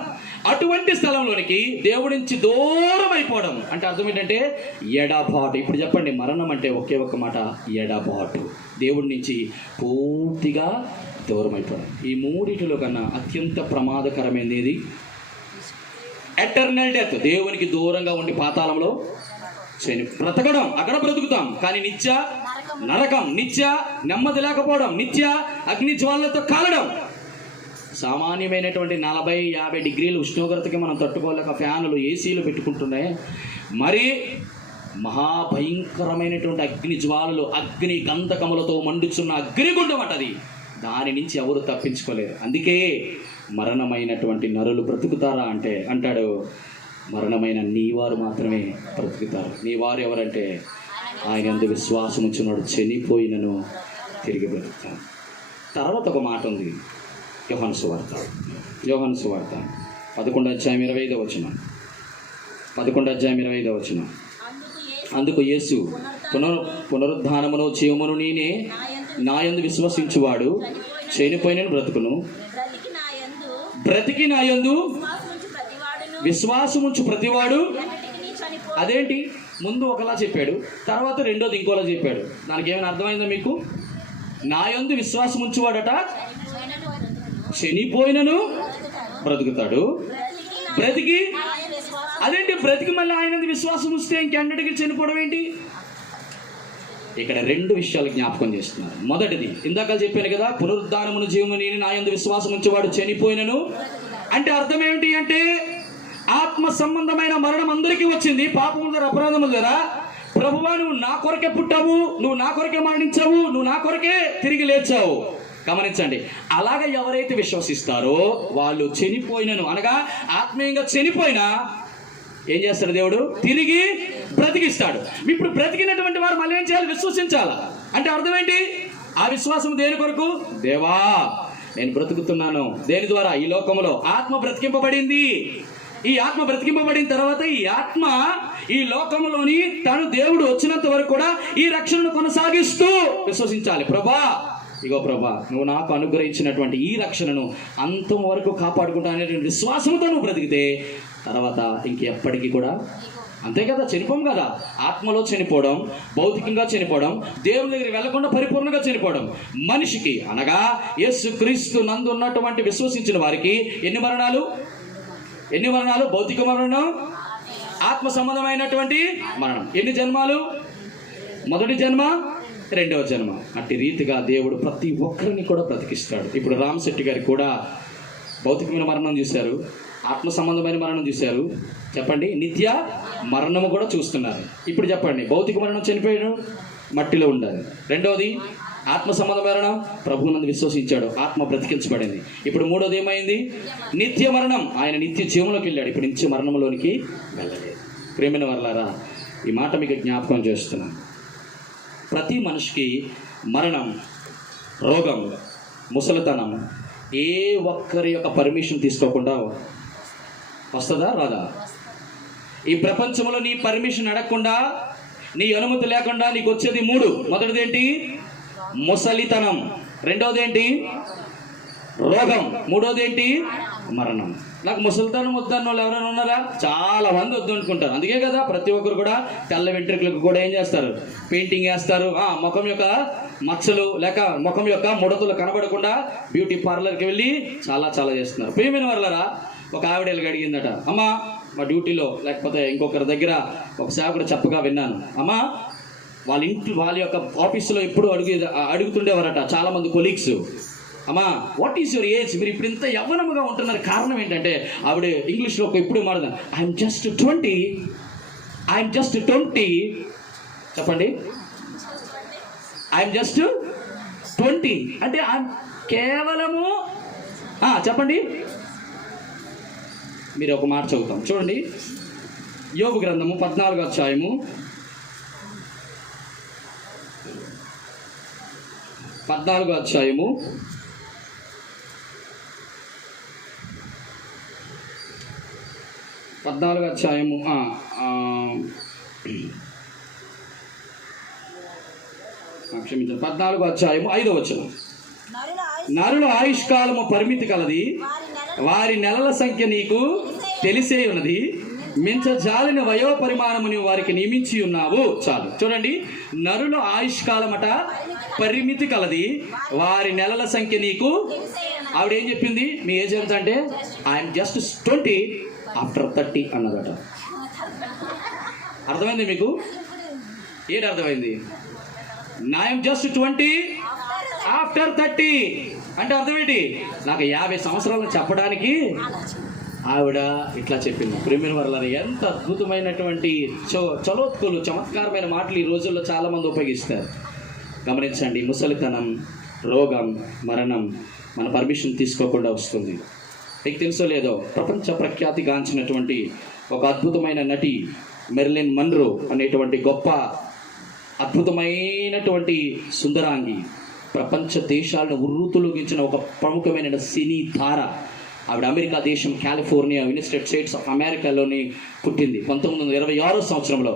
అటువంటి స్థలంలోనికి దేవుడి నుంచి దూరం అయిపోవడం అంటే అర్థం ఏంటంటే ఎడబాటు. ఇప్పుడు చెప్పండి, మరణం అంటే ఒకే ఒక్క మాట, ఎడబాటు. దేవుడి నుంచి పూర్తిగా దూరం అయిపోవడం. ఈ మూడిటిలో కన్నా అత్యంత ప్రమాదకరమైనది ఎటర్నల్ డెత్. దేవునికి దూరంగా ఉండి పాతాళంలో బ్రతకడం, అక్కడ బ్రతుకుతాం, కానీ నిత్య నరకం, నిత్య నెమ్మది లేకపోవడం, నిత్య అగ్ని జ్వాలతో కాలడం. సామాన్యమైనటువంటి 40-50 డిగ్రీల ఉష్ణోగ్రతకి మనం తట్టుకోలేక ఫ్యాన్లు, ఏసీలు పెట్టుకుంటున్నాయి. మరి మహాభయంకరమైనటువంటి అగ్ని జ్వాలలు, అగ్ని గంధకములతో మండుచున్న అగ్నిగుండం అంటది. దాని నుంచి ఎవరు తప్పించుకోలేరు. అందుకే మరణమైనటువంటి నరులు బ్రతుకుతారా అంటే అంటాడు, మరణమైన నీవారు మాత్రమే బ్రతుకుతారు. నీవారు ఎవరంటే ఆయన యందు విశ్వాసం ఉంచున్నాడు, చనిపోయినను తిరిగి బ్రతుకుతాను. తర్వాత ఒక మాట ఉంది, యోహాను సువార్త 11:25 వచనం. 11:25 వచనం. అందుకు యేసు, పునరుద్ధానమును జీవమును నేనే, నా యందు విశ్వసించువాడు చనిపోయినను బ్రతుకును, బ్రతికి నా యందు విశ్వాసముంచు ప్రతివాడు. అదేంటి, ముందు ఒకలా చెప్పాడు, తర్వాత రెండోది ఇంకోలా చెప్పాడు. దానికి ఏమైనా అర్థమైందా మీకు? నా యందు విశ్వాసం ఉంచువాడట చనిపోయినను బ్రతుకుతాడు, బ్రతికి. అదేంటి బ్రతికి మళ్ళీ ఆయన విశ్వాసం ఉంచితే ఇంకెన్నటికి చనిపోవడం ఏంటి? ఇక్కడ 2 విషయాలు జ్ఞాపకం చేస్తున్నారు. మొదటిది ఇందాక చెప్పాను కదా, పునరుద్ధానమును జీవముని నా యందు విశ్వాసం ఉంచేవాడు చనిపోయినను అంటే అర్థం ఏమిటి అంటే ఆత్మ సంబంధమైన మరణం అందరికీ వచ్చింది. పాపముల ద్వారా, అపరాధముల ద్వారా. ప్రభువా, నువ్వు నా కొరకే పుట్టావు, నువ్వు నా కొరకే మరణించావు, నువ్వు నా కొరకే తిరిగి లేచావు. గమనించండి, అలాగ ఎవరైతే విశ్వసిస్తారో వాళ్ళు చనిపోయినను అనగా ఆత్మీయంగా చనిపోయినా ఏం చేస్తాడు దేవుడు? తిరిగి బ్రతికిస్తాడు. ఇప్పుడు బ్రతికినటువంటి వారు మళ్ళీ ఏం చేయాలి? విశ్వసించాలా. అంటే అర్థం ఏంటి? ఆ విశ్వాసం దేని కొరకు? దేవా, నేను బ్రతుకుతున్నాను. దేని ద్వారా? ఈ లోకంలో ఆత్మ బ్రతికింపబడింది. ఈ ఆత్మ బ్రతికింపబడిన తర్వాత ఈ ఆత్మ ఈ లోకంలోని తను దేవుడు వచ్చినంత వరకు కూడా ఈ రక్షణను కొనసాగిస్తూ విశ్వసించాలి. ప్రభా, ఇగో ప్రభా, నువ్వు నాకు అనుగ్రహించినటువంటి ఈ రక్షణను అంతం వరకు కాపాడుకుంటా అనేటువంటి విశ్వాసంతో నువ్వు బ్రతికితే తర్వాత ఇంకెప్పటికీ కూడా అంతే కదా, చనిపోం కదా. ఆత్మలో చనిపోవడం, భౌతికంగా చనిపోవడం, దేవుని దగ్గరికి వెళ్లకుండా పరిపూర్ణంగా చనిపోవడం. మనిషికి అనగా యేసుక్రీస్తు నందు ఉన్నటువంటి విశ్వసించిన వారికి ఎన్ని మరణాలు? భౌతిక మరణం, ఆత్మ సంబంధమైనటువంటి మరణం. ఎన్ని జన్మాలు? మొదటి జన్మ, రెండవ జన్మ. అట్టి రీతిగా దేవుడు ప్రతి ఒక్కరిని కూడా బ్రతికిస్తాడు. ఇప్పుడు రామ్ శెట్టి గారికి కూడా భౌతికమైన మరణం చూశారు, ఆత్మ సంబంధమైన మరణం చూశారు. చెప్పండి, నిత్య మరణము కూడా చూస్తున్నారు. ఇప్పుడు చెప్పండి, భౌతిక మరణం చనిపోయాడు, మట్టిలో ఉండాలి. రెండవది ఆత్మ సంబంధ మరణం, ప్రభువునందు విశ్వసించాడు, ఆత్మ బ్రతికించబడింది. ఇప్పుడు మూడోది ఏమైంది? నిత్య మరణం, ఆయన నిత్య జీవంలోకి వెళ్ళాడు. ఇప్పుడు నిత్య మరణంలోనికి వెళ్ళలేదు. ప్రేమైన వారలారా, ఈ మాట మీకు జ్ఞాపకం చేస్తున్నాను. ప్రతి మనిషికి మరణం, రోగం, ముసలితనం ఏ ఒక్కరి యొక్క పర్మిషన్ తీసుకోకుండా వస్తుందా? రాదా? ఈ ప్రపంచంలో నీ పర్మిషన్ అడగకుండా, నీ అనుమతి లేకుండా నీకు వచ్చేది 3. మొదటిది ఏంటి? ముసలితనం. రెండోది ఏంటి? రోగం. మూడోది ఏంటి? మరణం. నాకు ముసలితనం వద్దన్న వాళ్ళు ఎవరైనా ఉన్నారా? చాలా మంది వద్దు అనుకుంటారు. అందుకే కదా ప్రతి ఒక్కరు కూడా తెల్ల వెంట్రుకలకు కూడా ఏం చేస్తారు? పెయింటింగ్ వేస్తారు. ముఖం యొక్క మచ్చలు లేక ముఖం యొక్క ముడతలు కనబడకుండా బ్యూటీ పార్లర్కి వెళ్ళి చాలా చేస్తున్నారు. ప్రియమైన వాళ్ళరా, ఒక ఆవిడ అడిగిందట, అమ్మా మా డ్యూటీలో లేకపోతే ఇంకొకరి దగ్గర ఒక సేవకుడు చెప్పగా విన్నాను, అమ్మా వాళ్ళ యొక్క ఆఫీసులో ఎప్పుడు అడుగుతుండేవారట చాలామంది కొలీగ్స్, అమ్మా వాట్ ఈస్ యువర్ ఏజ్? మీరు ఇప్పుడు ఇంత యవ్వనముగా ఉంటున్నారు, కారణం ఏంటంటే ఆవిడ ఇంగ్లీష్లో ఎప్పుడు మాట్లాడదాం, ఐఎమ్ జస్ట్ 20. చెప్పండి, ఐఎమ్ జస్ట్ 20 అంటే కేవలము చెప్పండి. మీరు ఒక మాట చదువుతాం చూడండి, యోబు గ్రంథము 14వ అధ్యాయము 14వ అధ్యాయము 14వ అధ్యాయము 14వ అధ్యాయము 5వ వచనం. నరుల ఆయుష్కాలము పరిమితి కలది, వారి నెలల సంఖ్య నీకు తెలిసే ఉన్నది. మించజాలిన వయో పరిమాణము నీవు వారికి నియమించి ఉన్నావు. చాలు చూడండి, నరుల ఆయుష్కాలమట పరిమితి కలది, వారి నెలల సంఖ్య నీకు. ఆవిడ ఏం చెప్పింది? మీ ఏజ్ ఎంత అంటే ఐఎమ్ జస్ట్ 20 ఆఫ్టర్ 30 అన్నదట. అర్థమైంది మీకు? ఏంటి అర్థమైంది? ఐఎమ్ జస్ట్ 20 ఆఫ్టర్ 30 అంటే అర్థం ఏంటి? నాకు 50 సంవత్సరాలు చెప్పడానికి ఆవిడ ఇట్లా చెప్పింది. ప్రేమిన వల్ల ఎంత అద్భుతమైనటువంటి చలోత్కులు, చమత్కారమైన మాటలు ఈ రోజుల్లో చాలామంది ఉపయోగిస్తారు. గమనించండి, ముసలితనం, రోగం, మరణం మన పర్మిషన్ తీసుకోకుండా వస్తుంది. మీకు తెలుసో లేదో, ప్రపంచ ప్రఖ్యాతిగాంచినటువంటి ఒక అద్భుతమైన నటి మెర్లిన్ మన్రో అనేటువంటి గొప్ప అద్భుతమైనటువంటి సుందరాంగి, ప్రపంచ దేశాలను ఉర్రూతులొగించిన ఒక ప్రముఖమైన సినీ తార. ఆవిడ అమెరికా దేశం కాలిఫోర్నియా యునైటెడ్ స్టేట్స్ ఆఫ్ అమెరికాలోని పుట్టింది 1926 సంవత్సరంలో.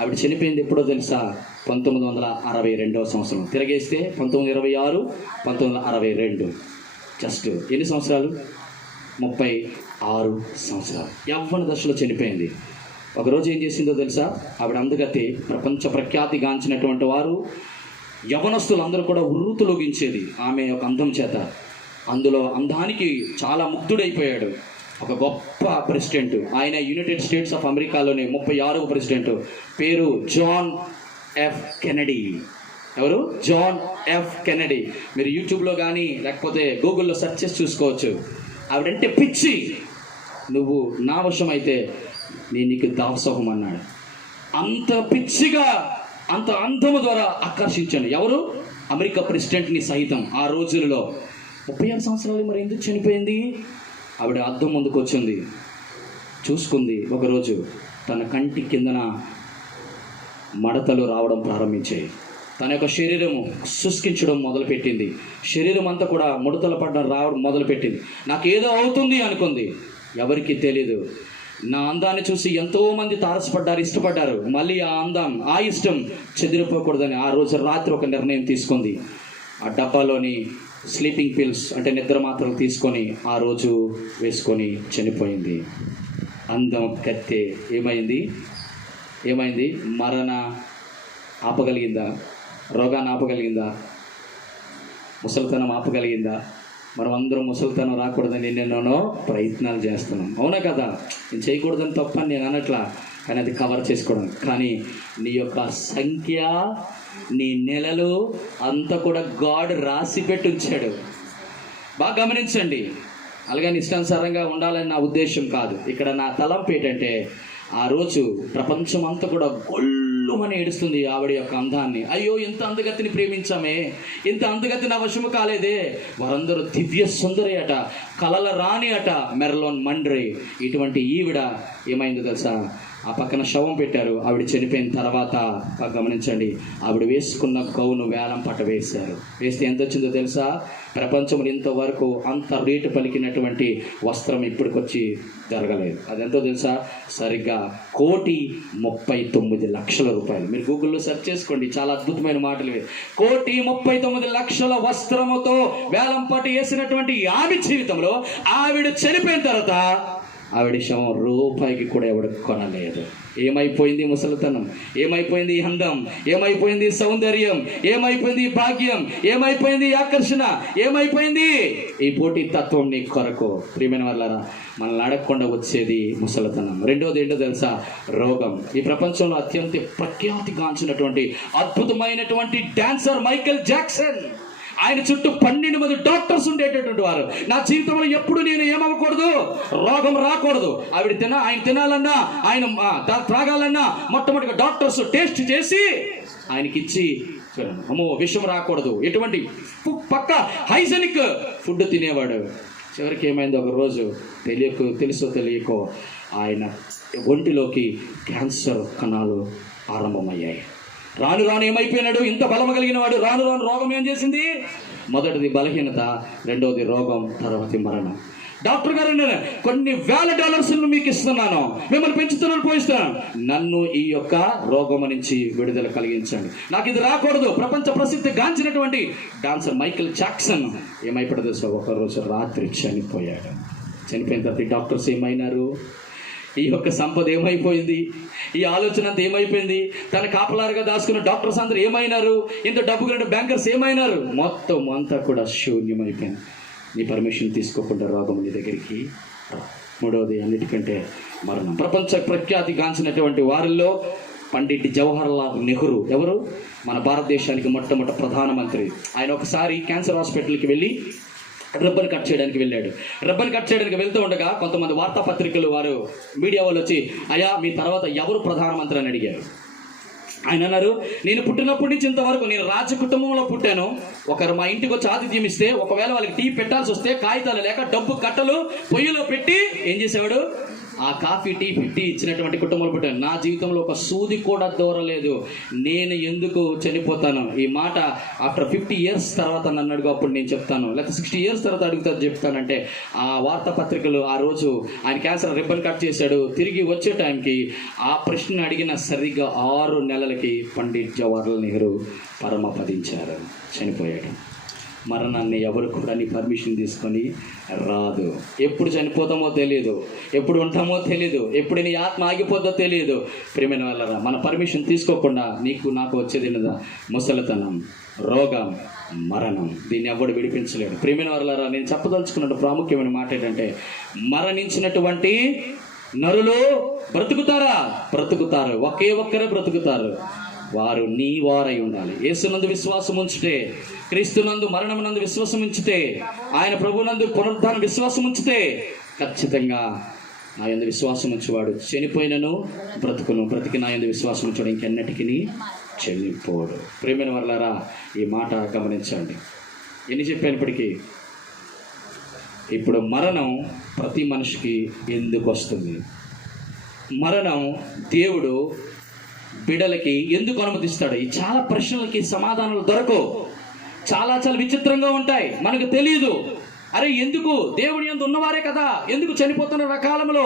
ఆవిడ చనిపోయింది ఎప్పుడో తెలుసా? 1962 సంవత్సరం. తిరగేస్తే 1926, 1962. జస్ట్ ఎన్ని సంవత్సరాలు? 36 సంవత్సరాలు. యవ్వన దశలో చనిపోయింది. ఒకరోజు ఏం చేసిందో తెలుసా? ఆవిడ అందగతే, ప్రపంచ ప్రఖ్యాతిగాంచినటువంటి వారు యవనస్తులందరూ కూడా ఉర్రూతులోగించేది ఆమె ఒక అందం చేత. అందులో అందానికి చాలా ముగ్ధుడైపోయాడు ఒక గొప్ప ప్రెసిడెంట్. ఆయన యునైటెడ్ స్టేట్స్ ఆఫ్ అమెరికాలోని 36వ ప్రెసిడెంట్. పేరు జాన్ ఎఫ్ కెనడీ. ఎవరు? John F Kennedy. మీరు యూట్యూబ్లో కానీ లేకపోతే గూగుల్లో సెర్చ్ చేసి చూసుకోవచ్చు. ఆవిడంటే పిచ్చి. నువ్వు నా వశం అయితే నేను నీకు దాసోహం అన్నాడు. అంత పిచ్చిగా, అంత అందము ద్వారా ఆకర్షించాను. ఎవరు? అమెరికా ప్రెసిడెంట్ని సహితం. ఆ రోజులలో 36 సంవత్సరాలు. మరి ఎందుకు చనిపోయింది? ఆవిడ అద్దం ముందుకు వచ్చింది, చూసుకుంది. ఒకరోజు తన కంటి కిందన మడతలు రావడం ప్రారంభించాయి. తన యొక్క శరీరము శుష్కించడం మొదలుపెట్టింది. శరీరం అంతా కూడా ముడతలు పడడం రావడం మొదలుపెట్టింది. నాకేదో అవుతుంది అనుకుంది. ఎవరికి తెలీదు. నా అందాన్ని చూసి ఎంతోమంది తారసపడ్డారు, ఇష్టపడ్డారు. మళ్ళీ ఆ అందం, ఆ ఇష్టం చెదిరిపోకూడదని ఆ రోజు రాత్రి ఒక నిర్ణయం తీసుకుంది. ఆ డబ్బాలోని స్లీపింగ్ పిల్స్ అంటే నిద్ర మాత్రలు తీసుకొని ఆ రోజు వేసుకొని చనిపోయింది. అందం కత్తే. ఏమైంది? మరణ ఆపగలిగిందా? రోగాన్ని ఆపగలిగిందా? ముసలితనం ఆపగలిగిందా? మనం అందరం ముసలితనం రాకూడదని ఎన్నెన్నో ప్రయత్నాలు చేస్తున్నాం. అవునా కదా? నేను చేయకూడదని తప్పని నేను అనట్లా, కానీ అది కవర్ చేసుకోవడం. కానీ నీ యొక్క సంఖ్య, నీ నెలలు అంతా కూడా గాడ్ రాసి పెట్టి ఉంచాడు. బాగా గమనించండి. అలాగే ఇష్టానుసారంగా ఉండాలని నా ఉద్దేశం కాదు. ఇక్కడ నా తలంపు ఏంటంటే, ఆ రోజు ప్రపంచం అంతా కూడా గొల్లుమని ఏడుస్తుంది ఆవిడ యొక్క అందాన్ని. అయ్యో, ఇంత అందగతిని ప్రేమించామే, ఇంత అందగతి నా వశము కాలేదే. వారందరూ దివ్య సుందరి అట, కలల రాణి అట, మెర్లిన్ మన్రో. ఇటువంటి ఈవిడ ఏమైందో తెలుసా? ఆ పక్కన శవం పెట్టారు. ఆవిడ చనిపోయిన తర్వాత గమనించండి, ఆవిడ వేసుకున్న గౌను వేలం పట్ట వేశారు. వేస్తే ఎంత వచ్చిందో తెలుసా? ప్రపంచంలో ఇంతవరకు అంత రేటు పలికినటువంటి వస్త్రం ఇప్పటికొచ్చి జరగలేదు. అదెంతో తెలుసా? సరిగ్గా 1,39,00,000 రూపాయలు. మీరు గూగుల్లో సెర్చ్ చేసుకోండి, చాలా అద్భుతమైన మాటలు. 1,39,00,000 వస్త్రముతో వేలం పట్టు వేసినటువంటి ఆమె జీవితంలో ఆవిడ చనిపోయిన తర్వాత ఆవిడ శవం రూపాయికి కూడా ఎవడు కొనలేదు. ఏమైపోయింది ముసలితనం? ఏమైపోయింది అందం? ఏమైపోయింది సౌందర్యం? ఏమైపోయింది భాగ్యం? ఏమైపోయింది ఆకర్షణ? ఏమైపోయింది ఈ పోటీ తత్వం? నీ కొరకు ప్రియమైన వాళ్ళారా, మనల్ని అడగకుండా వచ్చేది ముసలితనం. రెండోది ఏంటో తెలుసా? రోగం. ఈ ప్రపంచంలో అత్యంత ప్రఖ్యాతిగాంచినటువంటి అద్భుతమైనటువంటి డాన్సర్ మైకేల్ జాక్సన్. ఆయన చుట్టూ 12 మంది డాక్టర్స్ ఉండేటటువంటి వారు. నా జీవితంలో ఎప్పుడు నేను ఏమవ్వకూడదు, రోగం రాకూడదు. ఆయన తినాలన్నా, ఆయన త్రాగాలన్నా మొట్టమొదటిగా డాక్టర్స్ టేస్ట్ చేసి ఆయనకిచ్చి, అమ్మో విషం రాకూడదు, ఎటువంటి పక్క హైజెనిక్ ఫుడ్ తినేవాడు. చివరికి ఏమైంది? ఒక రోజు తెలుసో తెలియకో ఆయన ఒంటిలోకి క్యాన్సర్ కణాలు ఆరంభమయ్యాయి. రాను ఏమైపోయినాడు? ఇంత బలం కలిగిన వాడు రాను రోగం ఏం చేసింది? మొదటిది బలహీనత, రెండవది రోగం, తర్వాత మరణం. డాక్టర్ గారు నేను కొన్ని వేల డాలర్స్ మీకు ఇస్తున్నాను, మిమ్మల్ని పెంచుతున్నాను, పోయిస్తాను, నన్ను ఈ యొక్క రోగం నుంచి విడుదల కలిగించండి, నాకు ఇది రాకూడదు. ప్రపంచ ప్రసిద్ధి గాంచినటువంటి డాన్సర్ మైకేల్ జాక్సన్ ఏమైపోయిందో తెలుసా, ఒకరోజు రాత్రి చనిపోయాడు. చనిపోయిన తర్వాత ఈ డాక్టర్స్ ఏమైనారు, ఈ యొక్క సంపద ఏమైపోయింది, ఈ ఆలోచన అంతా ఏమైపోయింది, తన కాపలారుగా దాచుకున్న డాక్టర్స్ అందరూ ఏమైనారు, ఇంత డబ్బు కలిగిన బ్యాంకర్స్ ఏమైనారు, మొత్తం అంతా కూడా శూన్యమైపోయింది. నీ పర్మిషన్ తీసుకోకుండా రోగం నీ దగ్గరికి. మూడవది అన్నిటికంటే మరణం. ప్రపంచ ప్రఖ్యాతి గాంచినటువంటి వారిల్లో పండిట్ జవహర్లాల్ నెహ్రూ ఎవరు, మన భారతదేశానికి మొట్టమొదటి ప్రధానమంత్రి. ఆయన ఒకసారి క్యాన్సర్ హాస్పిటల్కి వెళ్ళి రిబ్బన్ కట్ చేయడానికి వెళ్ళాడు. రిబ్బన్ కట్ చేయడానికి వెళ్తూ ఉండగా కొంతమంది వార్తాపత్రికలు వారు మీడియా వాళ్ళు వచ్చి, అయ్యా మీ తర్వాత ఎవరు ప్రధానమంత్రి అని అడిగారు. ఆయన అన్నారు, నేను పుట్టినప్పటి నుంచి ఇంతవరకు నేను రాజ కుటుంబంలో పుట్టాను. ఒకరు మా ఇంటికి వచ్చి ఆతిథ్యం ఇస్తే ఒకవేళ వాళ్ళకి టీ పెట్టాల్సి వస్తే కాగితాలు లేక డబ్బు కట్టలు పొయ్యిలో పెట్టి ఏం చేసేవాడు, ఆ కాఫీ టీ పెట్టి ఇచ్చినటువంటి కుటుంబంలో పుట్టాను. నా జీవితంలో ఒక సూది కూడా దూరలేదు, నేను ఎందుకు చనిపోతాను. ఈ మాట ఆఫ్టర్ 50 years తర్వాత నన్ను అడుగు, అప్పుడు నేను చెప్తాను, లేకపోతే 60 years తర్వాత అడుగుతా చెప్తానంటే ఆ వార్తాపత్రికలు ఆ రోజు ఆయన క్యాన్సర్ రిబ్బన్ కట్ చేశాడు. తిరిగి వచ్చే టైంకి ఆ ప్రశ్న అడిగిన సరిగ్గా 6 నెలలకి పండిట్ జవహర్లాల్ నెహ్రూ పరమపదించారు, చనిపోయాడు. మరణాన్ని ఎవరు కూడా నీ పర్మిషన్ తీసుకొని రాదు. ఎప్పుడు చనిపోతామో తెలియదు, ఎప్పుడు ఉంటామో తెలియదు, ఎప్పుడు నీ ఆత్మ ఆగిపోద్దో తెలియదు. ప్రియమైన వాళ్ళరా, మన పర్మిషన్ తీసుకోకుండా నీకు నాకు వచ్చేది ముసలితనం, రోగం, మరణం. దీన్ని ఎవడు విడిపించలేడు. ప్రియమైన వాళ్ళరా, నేను చెప్పదలుచుకున్న ప్రాముఖ్యమైన మాట ఏంటంటే, మరణించినటువంటి నరులు బ్రతుకుతారా? బ్రతుకుతారు. ఒకే ఒక్కరే బ్రతుకుతారు, వారు నీ వారై ఉండాలి. యేసునందు విశ్వాసం ఉంచితే, క్రీస్తునందు మరణమునందు విశ్వాసం ఉంచితే, ఆయన ప్రభునందు పునరుద్ధాన విశ్వాసం ఉంచితే ఖచ్చితంగా నా యందు విశ్వాసం ఉంచేవాడు చనిపోయినను బ్రతుకును, బ్రతికి నా యందు విశ్వాసం ఉంచాడు ఇంకెన్నటికి చెల్లిపోడు. ప్రియమైన వర్లారా, ఈ మాట గమనించండి. ఎన్ని చెప్పినప్పటికీ ఇప్పుడు మరణం ప్రతి మనిషికి ఎందుకు వస్తుంది? మరణం దేవుడు బిడలకి ఎందుకు అనుమతిస్తాడు? ఈ చాలా ప్రశ్నలకి సమాధానాలు దొరకవు, చాలా విచిత్రంగా ఉంటాయి, మనకు తెలియదు. అరే ఎందుకు, దేవుని యందు ఉన్నవారే కదా, ఎందుకు చనిపోతున్న రకాలంలో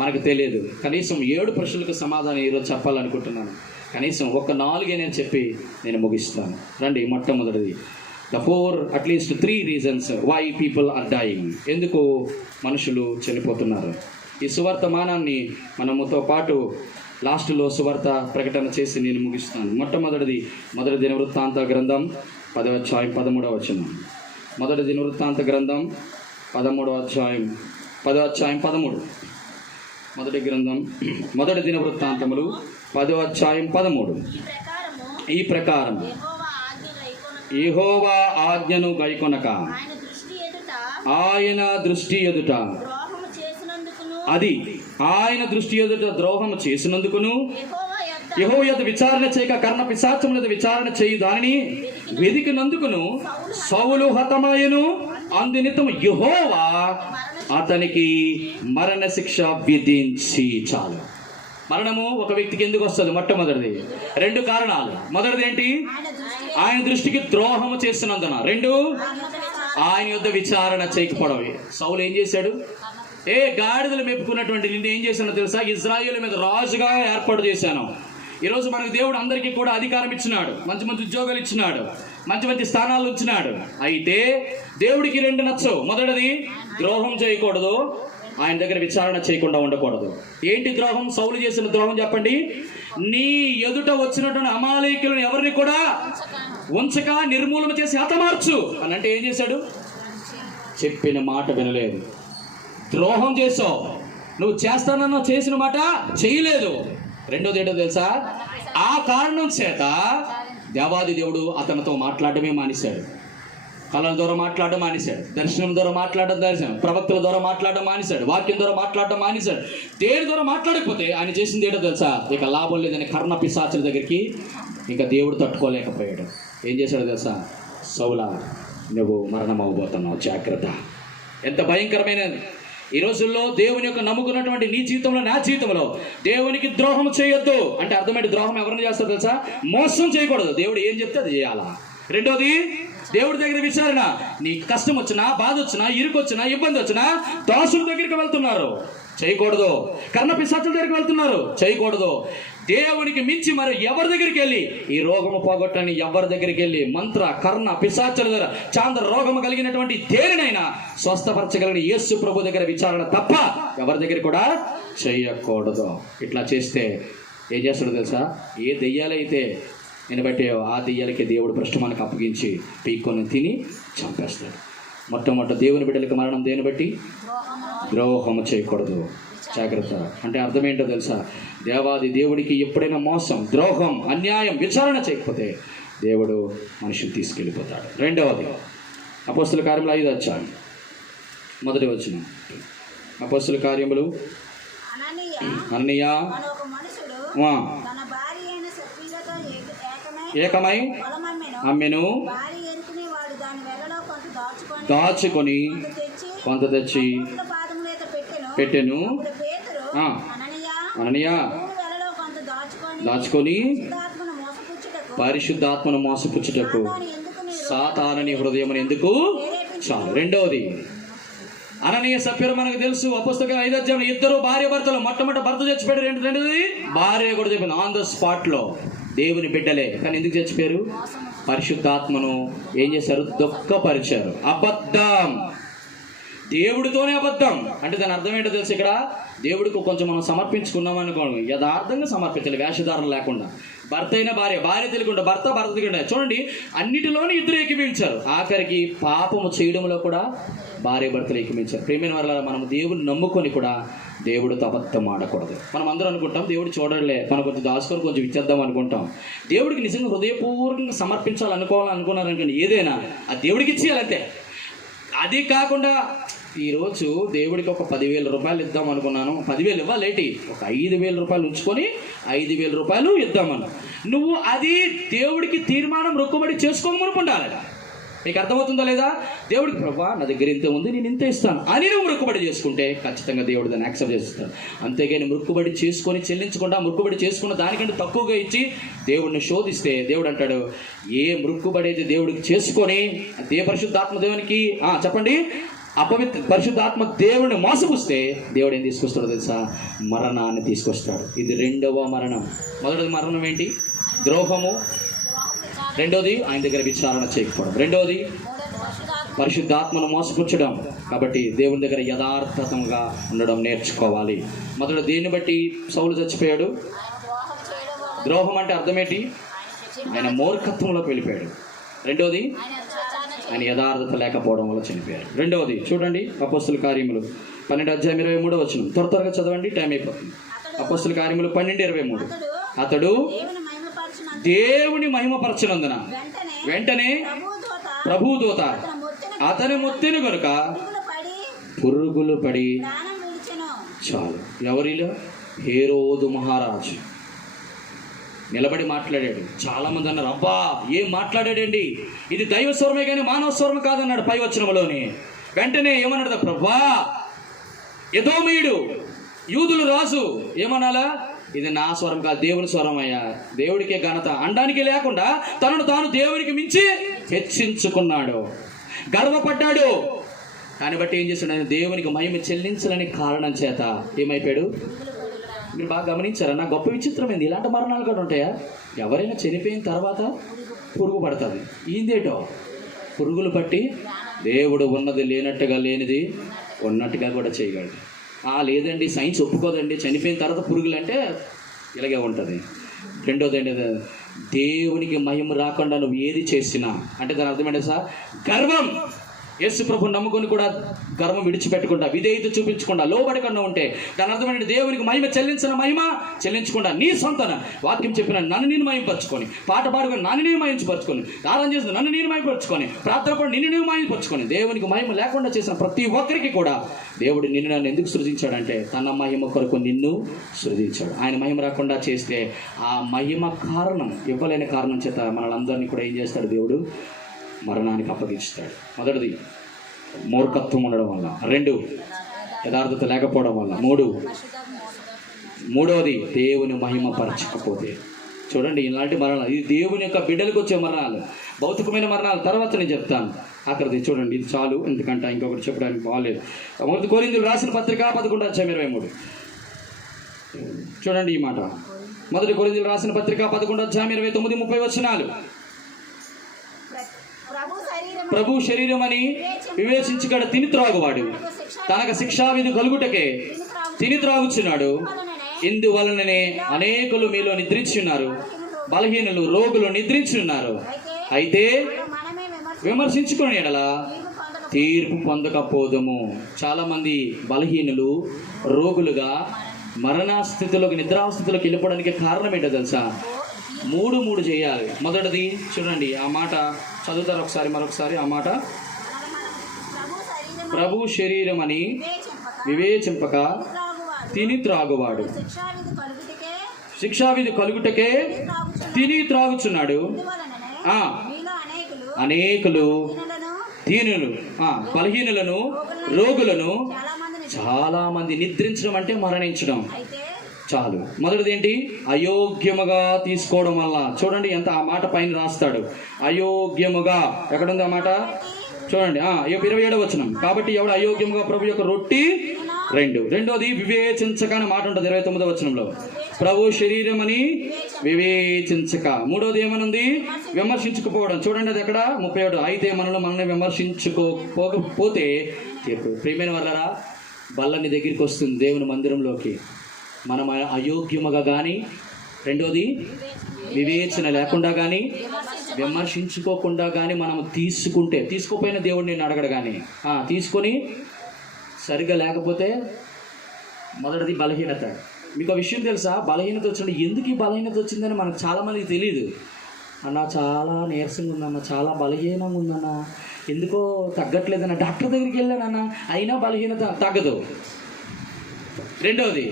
మనకు తెలియదు. కనీసం 7 ప్రశ్నలకు సమాధానం ఈరోజు చెప్పాలనుకుంటున్నాను. కనీసం ఒక 4 నేను చెప్పి నేను ముగిస్తాను. రండి. మొట్టమొదటిది, at least 3 reasons why people are dying. ఎందుకు మనుషులు చనిపోతున్నారు? ఈ సువార్తమానాన్ని మనముతో పాటు లాస్ట్లో సువార్త ప్రకటన చేసి నేను ముగిస్తాను. మొట్టమొదటిది మొదటి దినవృత్తాంత గ్రంథం 10వ అధ్యాయం 13వ వచనం. మొదటి దినవృత్తాంత గ్రంథం 13వ అధ్యాయం 10వ అధ్యాయం 13. మొదటి దినవృత్తాంతములు 10వ అధ్యాయం 13. ఈ ప్రకారం యెహోవా ఆజ్ఞను గైకొనక ఆయన దృష్టి ఎదుట అది ఆయన దృష్టి ఎదుట ద్రోహము చేసినందుకును, యెహోవా యొద్ద విచారణ చేయక కర్ణ పిశాచముల యొద్ద విచారణ చేయు దానిని వెదికినందుకును సౌలు హతమాయెను. అందునిమిత్తము యెహోవా అతనికి మరణ శిక్ష విధించి. చాలు. మరణము ఒక వ్యక్తికి ఎందుకు వస్తుంది? మొట్టమొదటిది 2 కారణాలు. మొదటిది ఏంటి? ఆయన దృష్టికి ద్రోహము చేస్తున్నందున. 2, ఆయన యొద్ద విచారణ చేయకపోవడం. సౌలు ఏం చేశాడు? గాడిదలు మెప్పుకున్నటువంటి నిన్ను ఏం చేశానో తెలుసా? ఇజ్రాయేలు మీద రాజుగా ఏర్పాటు చేశాను. ఈరోజు మనకు దేవుడు అందరికీ కూడా అధికారం ఇచ్చినాడు, మంచి మంచి ఉద్యోగాలు ఇచ్చినాడు, మంచి మంచి స్థానాలు ఇచ్చినాడు. అయితే దేవుడికి 2 నచ్చవు. మొదటిది, ద్రోహం చేయకూడదు, ఆయన దగ్గర విచారణ చేయకుండా ఉండకూడదు. ఏంటి ద్రోహం? సౌలు చేసిన ద్రోహం చెప్పండి. నీ ఎదుట వచ్చినటువంటి అమాలేకులను ఎవరిని కూడా ఉంచక నిర్మూలన చేసి హతమార్చు అని అంటే ఏం చేశాడు? చెప్పిన మాట వినలేదు, ద్రోహం చేసావు. నువ్వు చేస్తానన్న చేసిన మాట చేయలేదు. రెండోది ఏంటో తెలుసా? ఆ కారణం చేత దేవాది దేవుడు అతనితో మాట్లాడమే మానేశాడు. కళల ద్వారా మాట్లాడడం మానేశాడు, దర్శనం ద్వారా మాట్లాడడం, ప్రవక్తల ద్వారా మాట్లాడడం మానేశాడు, వాక్యం ద్వారా మాట్లాడడం మానేశాడు. దేని ద్వారా మాట్లాడకపోతే ఆయన చేసింది ఏంటో తెలుసా? ఇక లాభం లేదని కర్ణ పిశాచుల దగ్గరికి ఇంకా దేవుడు తట్టుకోలేకపోయాడు. ఏం చేశాడో తెలుసా? సౌలా, నువ్వు మరణం అవ్వబోతున్నావు, జాగ్రత్త. ఎంత భయంకరమైన ఈ రోజుల్లో దేవుని యొక్క నమ్ముకున్నటువంటి నీ జీవితంలో, నా జీవితంలో దేవునికి ద్రోహం చేయొద్దు అంటే అర్థమైంది. ద్రోహం ఎవరిని చేస్తారో తెలుసా? మోసం చేయకూడదు. దేవుడు ఏం చెప్తే అది చేయాలా. రెండోది, దేవుడి దగ్గర విచారణ. నీ కష్టం వచ్చినా, బాధ వచ్చినా, ఇరుకు వచ్చినా, ఇబ్బంది వచ్చినా దాసుల దగ్గరికి వెళ్తున్నారు, చేయకూడదు. కర్ణ పిశాచుల దగ్గరికి వెళ్తున్నారు, చేయకూడదు. దేవునికి మించి మరి ఎవరి దగ్గరికి వెళ్ళి ఈ రోగము పోగొట్టని ఎవరి దగ్గరికి వెళ్ళి మంత్ర కర్ణ పిశాచుల దగ్గర చాంద్ర రోగము కలిగినటువంటి దేనినైనా స్వస్థపరచగలిగిన యేసు ప్రభు దగ్గర విచారణ తప్ప ఎవరి దగ్గర కూడా చేయకూడదు. ఇట్లా చేస్తే ఏం చేస్తాడో తెలుసా? ఏ దెయ్యాలైతే నిలబెట్టాయో ఆ దెయ్యాలకి దేవుడు భ్రష్టమానికి అప్పగించి పీక్కొని తిని చంపేస్తాడు. మొట్టమొదట దేవుని బిడ్డలకు మరణం దేని బట్టి? ద్రోహము చేయకూడదు. జాగ్రత్త. అంటే అర్థం ఏంటో తెలుసా? దేవాది దేవుడికి ఎప్పుడైనా మోసం, ద్రోహం, అన్యాయం విచారణ చేయకపోతే దేవుడు మనిషిని తీసుకెళ్ళిపోతాడు. రెండవది అపోస్తుల కార్యములు 5 అధ్యాయం మొదటి వచనం. అపోస్తుల కార్యములు అననీయ ఏకమై అమ్మెను, దాచుకొని కొంత తెచ్చి పెట్టెను. అననీయ దాచుకొని పరిశుద్ధాత్మను మోసపుచ్చుటకు సాతానుని హృదయం ఎందుకు చాలు. రెండవది అననీయ సభ్యులు మనకు తెలుసు. అపోస్తలుల 5 అధ్యాయం ఇద్దరు భార్య భర్తలు. మొట్టమొదటి భర్త చచ్చిపోయాడు. రెండోది భార్య కూడా చెప్పింది ఆన్ ద స్పాట్లో. దేవుని బిడ్డలే కానీ ఎందుకు చచ్చిపోయారు? పరిశుద్ధాత్మను ఏం చేశారు? దుఃఖపరిచారు. అబద్ధం, దేవుడితోనే అబద్ధం. అంటే దాని అర్థం ఏంటో తెలుసు? ఇక్కడ దేవుడికి కొంచెం మనం సమర్పించుకున్నాం అనుకోండి, యథార్థంగా సమర్పించాలి, వేషధారణ లేకుండా. భర్త అయినా భార్య, భార్య తెలియకుండా భర్త, భర్త తెలియకుండా. చూడండి, అన్నిటిలోనూ ఇద్దరు ఏకీభవించారు. ఆఖరికి పాపము చేయడంలో కూడా భార్య భర్తలు ఏకీభవించారు. ప్రేమైన వల్ల మనం దేవుడిని నమ్ముకొని కూడా దేవుడితో అబద్ధం ఆడకూడదు. మనం అందరం అనుకుంటాం దేవుడు చూడలే, మనం కొంచెం దాచుకొని కొంచెం ఇచ్చేద్దాం అనుకుంటాం. దేవుడికి నిజంగా హృదయపూర్వకంగా సమర్పించాలనుకోవాలనుకున్నారనుకోండి, ఏదైనా ఆ దేవుడికి ఇచ్చేయాలంతే. అది కాకుండా ఈరోజు దేవుడికి ఒక 10,000 రూపాయలు ఇద్దాం అనుకున్నాను, 10,000 ఇవ్వాలేటి, ఒక 5,000 రూపాయలు ఉంచుకొని 5,000 రూపాయలు ఇద్దామను. నువ్వు అది దేవుడికి తీర్మానం రొక్కుబడి చేసుకోమని ఉండాలి. మీకు అర్థమవుతుందా లేదా? దేవుడికి ప్రభా నా దగ్గర ఇంత ఉంది, నేను ఇంత ఇస్తాను అని నువ్వు మొక్కుబడి చేసుకుంటే ఖచ్చితంగా దేవుడు దాన్ని యాక్సెప్ట్ చేస్తాడు. అంతేగాని మొక్కుబడి చేసుకొని చెల్లించకుండా మొక్కుబడి చేసుకున్న దానికంటే తక్కువగా ఇచ్చి దేవుడిని శోధిస్తే దేవుడు అంటాడు, ఏ మొక్కుబడి అయితే దేవుడికి చేసుకొని అదే పరిశుద్ధాత్మ దేవునికి చెప్పండి పరిశుద్ధాత్మ దేవుడిని మోసపుస్తే దేవుడు ఏం తీసుకొస్తాడో తెలుసా? మరణాన్ని తీసుకొస్తాడు. ఇది రెండవ మరణం. మొదటిది మరణం ఏంటి? ద్రోహము. రెండోది ఆయన దగ్గర విచారణ చేయకపోవడం. రెండోది పరిశుద్ధాత్మను మోసపుచ్చడం. కాబట్టి దేవుని దగ్గర యథార్థంగా ఉండడం నేర్చుకోవాలి. మొదట దేన్ని బట్టి సౌలు చచ్చిపోయాడు? ద్రోహం అంటే అర్థం ఏంటి? ఆయన మూర్ఖత్వంలోకి వెళ్ళిపోయాడు. రెండోది ఆయన యథార్థత లేకపోవడం వల్ల చనిపోయారు. రెండవది చూడండి, అపోస్తుల కార్యములు 12 అధ్యాయం 23 వచనం. త్వరగా చదవండి, టైం అయిపోతుంది. అపోస్తుల కార్యములు 12:23. అతడు దేవుని మహిమపరచనందున వెంటనే ప్రభుదూత అతని మొత్తెను గనుక పురుగులు పడి చాలు. ఎవరిలో? హేరోదు మహారాజు నిలబడి మాట్లాడాడు. చాలా మంది అన్నారు, అబ్బా ఏం మాట్లాడాడండి, ఇది దైవ స్వరమే కానీ మానవ స్వరం కాదన్నాడు పై వచనంలోని. వెంటనే ఏమన్నాడు? ప్రభా ఎదోమీయుడు యూదులు రాజు ఏమనాలా? ఇది నా స్వరం కాదు, దేవుని స్వరం అయ్యా, దేవుడికే ఘనత అనడానికి లేకుండా తనను తాను దేవునికి మించి హెచ్చించుకున్నాడు, గర్వపడ్డాడు. దాన్ని బట్టి ఏం చేస్తున్నాడు? దేవునికి మహిమ చెల్లించాలని కారణం చేత ఏమైపోయాడు? మీరు బాగా గమనించారా? నా గొప్ప విచిత్రమైంది, ఇలాంటి మరణాలు కూడా ఉంటాయా? ఎవరైనా చనిపోయిన తర్వాత పురుగు పడుతుంది. ఏందేటో పురుగులు పట్టి దేవుడు ఉన్నది లేనట్టుగా, లేనిది ఉన్నట్టుగా కూడా చేయగలడు. లేదండి సైన్స్ ఒప్పుకోదండి, చనిపోయిన తర్వాత పురుగులు అంటే ఇలాగే ఉంటుంది. రెండోది ఏంటి? దేవునికి మహిమ రాకుండా నువ్వు ఏది చేసినా అంటే దాని అర్థం ఏంటి సార్? గర్వం. యేసు ప్రభుని నమ్ముకొని కూడా గర్వం విడిచిపెట్టకుండా, విధేయత చూపించకుండా, లోబడకుండా ఉంటే దాని అర్థం ఏంటంటే దేవునికి మహిమ చెల్లించకుండా నీ సొంతన వాక్యం చెప్పిన నన్ను నేను మహిమపరచుకొని, పాట పాడుకొని నన్ను నేను మహిమపరచుకొని, ఆరాధన చేసిన నన్ను నేను మహిమపరచుకొని, ప్రార్థన కూడా నిన్ను నేను మహిమపరచుకొని, దేవునికి మహిమ లేకుండా చేసిన ప్రతి ఒక్కరికి కూడా దేవుడు నిన్ను నన్ను ఎందుకు సృజించాడంటే తన మహిమ కొరకు నిన్ను సృజించాడు. ఆయన మహిమ రాకుండా చేస్తే ఆ మహిమ కారణం ఇవ్వలేని కారణం చేత మనలందరినీ కూడా ఏం చేస్తాడు? దేవుడు మరణానికి అప్పగిస్తాడు. మొదటిది మూర్ఖత్వం ఉండడం వల్ల, 2 యథార్థత లేకపోవడం వల్ల, 3 మూడవది దేవుని మహిమ పరచకపోతే. చూడండి ఇలాంటి మరణాలు, ఇది దేవుని యొక్క బిడ్డలకు వచ్చే మరణాలు. భౌతికమైన మరణాలు తర్వాత నేను చెప్తాను. అక్కడిది చూడండి, ఇది చాలు, ఎందుకంటే ఇంకొకటి చెప్పడానికి బాగాలేదు. 1 కొరింథీయులకు రాసిన పత్రిక 11:23 చూడండి ఈ మాట. 1 కొరింథీయులకు రాసిన పత్రిక 11:29-30 వచనాలు. ప్రభు శరీరమని వివేచించుకడ తిని త్రాగువాడు తనకు శిక్షావిధి కలుగుటకే తిని త్రాగుచున్నాడు. ఇందువలననే అనేకులు మీలో నిద్రించున్నారు, బలహీనులు రోగులు నిద్రించున్నారు. అయితే విమర్శించుకుని ఎడల తీర్పు పొందకపోదుము. చాలా మంది బలహీనులు రోగులుగా మరణస్థితిలోకి నిద్రాస్థితిలోకి వెళ్ళిపోవడానికి కారణం ఏంటో తెలుసా? మూడు చేయాలి. మొదటిది చూడండి, ఆ మాట చదువుతారు ఒకసారి, మరొకసారి ఆ మాట. ప్రభు శరీరం అని వివేచింపక తిని త్రాగువాడు శిక్షావిధి కలుగుటకే తిని త్రాగుచున్నాడు. అనేకులు దీనులు, బలహీనులను, రోగులను, చాలా మంది నిద్రించడం అంటే మరణించడం చాలు. మొదటిది ఏంటి? అయోగ్యముగా తీసుకోవడం వల్ల. చూడండి ఎంత ఆ మాట పైన రాస్తాడు, అయోగ్యముగా. ఎక్కడుంది ఆ మాట? చూడండి 27వ వచనం. కాబట్టి ఎవడు అయోగ్యముగా ప్రభు యొక్క రొట్టి 2. రెండోది వివేచించక అనే మాట ఉంటుంది 29వ వచనంలో. ప్రభు శరీరం అని వివేచించక. మూడోది ఏమనుంది? విమర్శించుకుపోవడం. చూడండి అది ఎక్కడ? 37. అయితే మనల్ని విమర్శించుకోకపోతే తీర్పు. ప్రియమైన వాళ్ళరా, బల్లని దగ్గరికి వస్తుంది దేవుని మందిరంలోకి. మనం అయోగ్యముగా కానీ, రెండోది వివేచన లేకుండా కానీ, విమర్శించుకోకుండా కానీ మనం తీసుకోపోయిన దేవుడు నేను అడగడు. కానీ తీసుకొని సరిగ్గా లేకపోతే మొదటిది బలహీనత. మీకు ఆ విషయం తెలుసా? బలహీనత వచ్చింది. ఎందుకు ఈ బలహీనత వచ్చిందని మనకు చాలామందికి తెలియదు. అన్న చాలా నీరసంగా ఉందన్న, చాలా బలహీనంగా ఉందన్న, ఎందుకో తగ్గట్లేదన్న, డాక్టర్ దగ్గరికి వెళ్ళానన్న, అయినా బలహీనత తగ్గదు. రెండవది,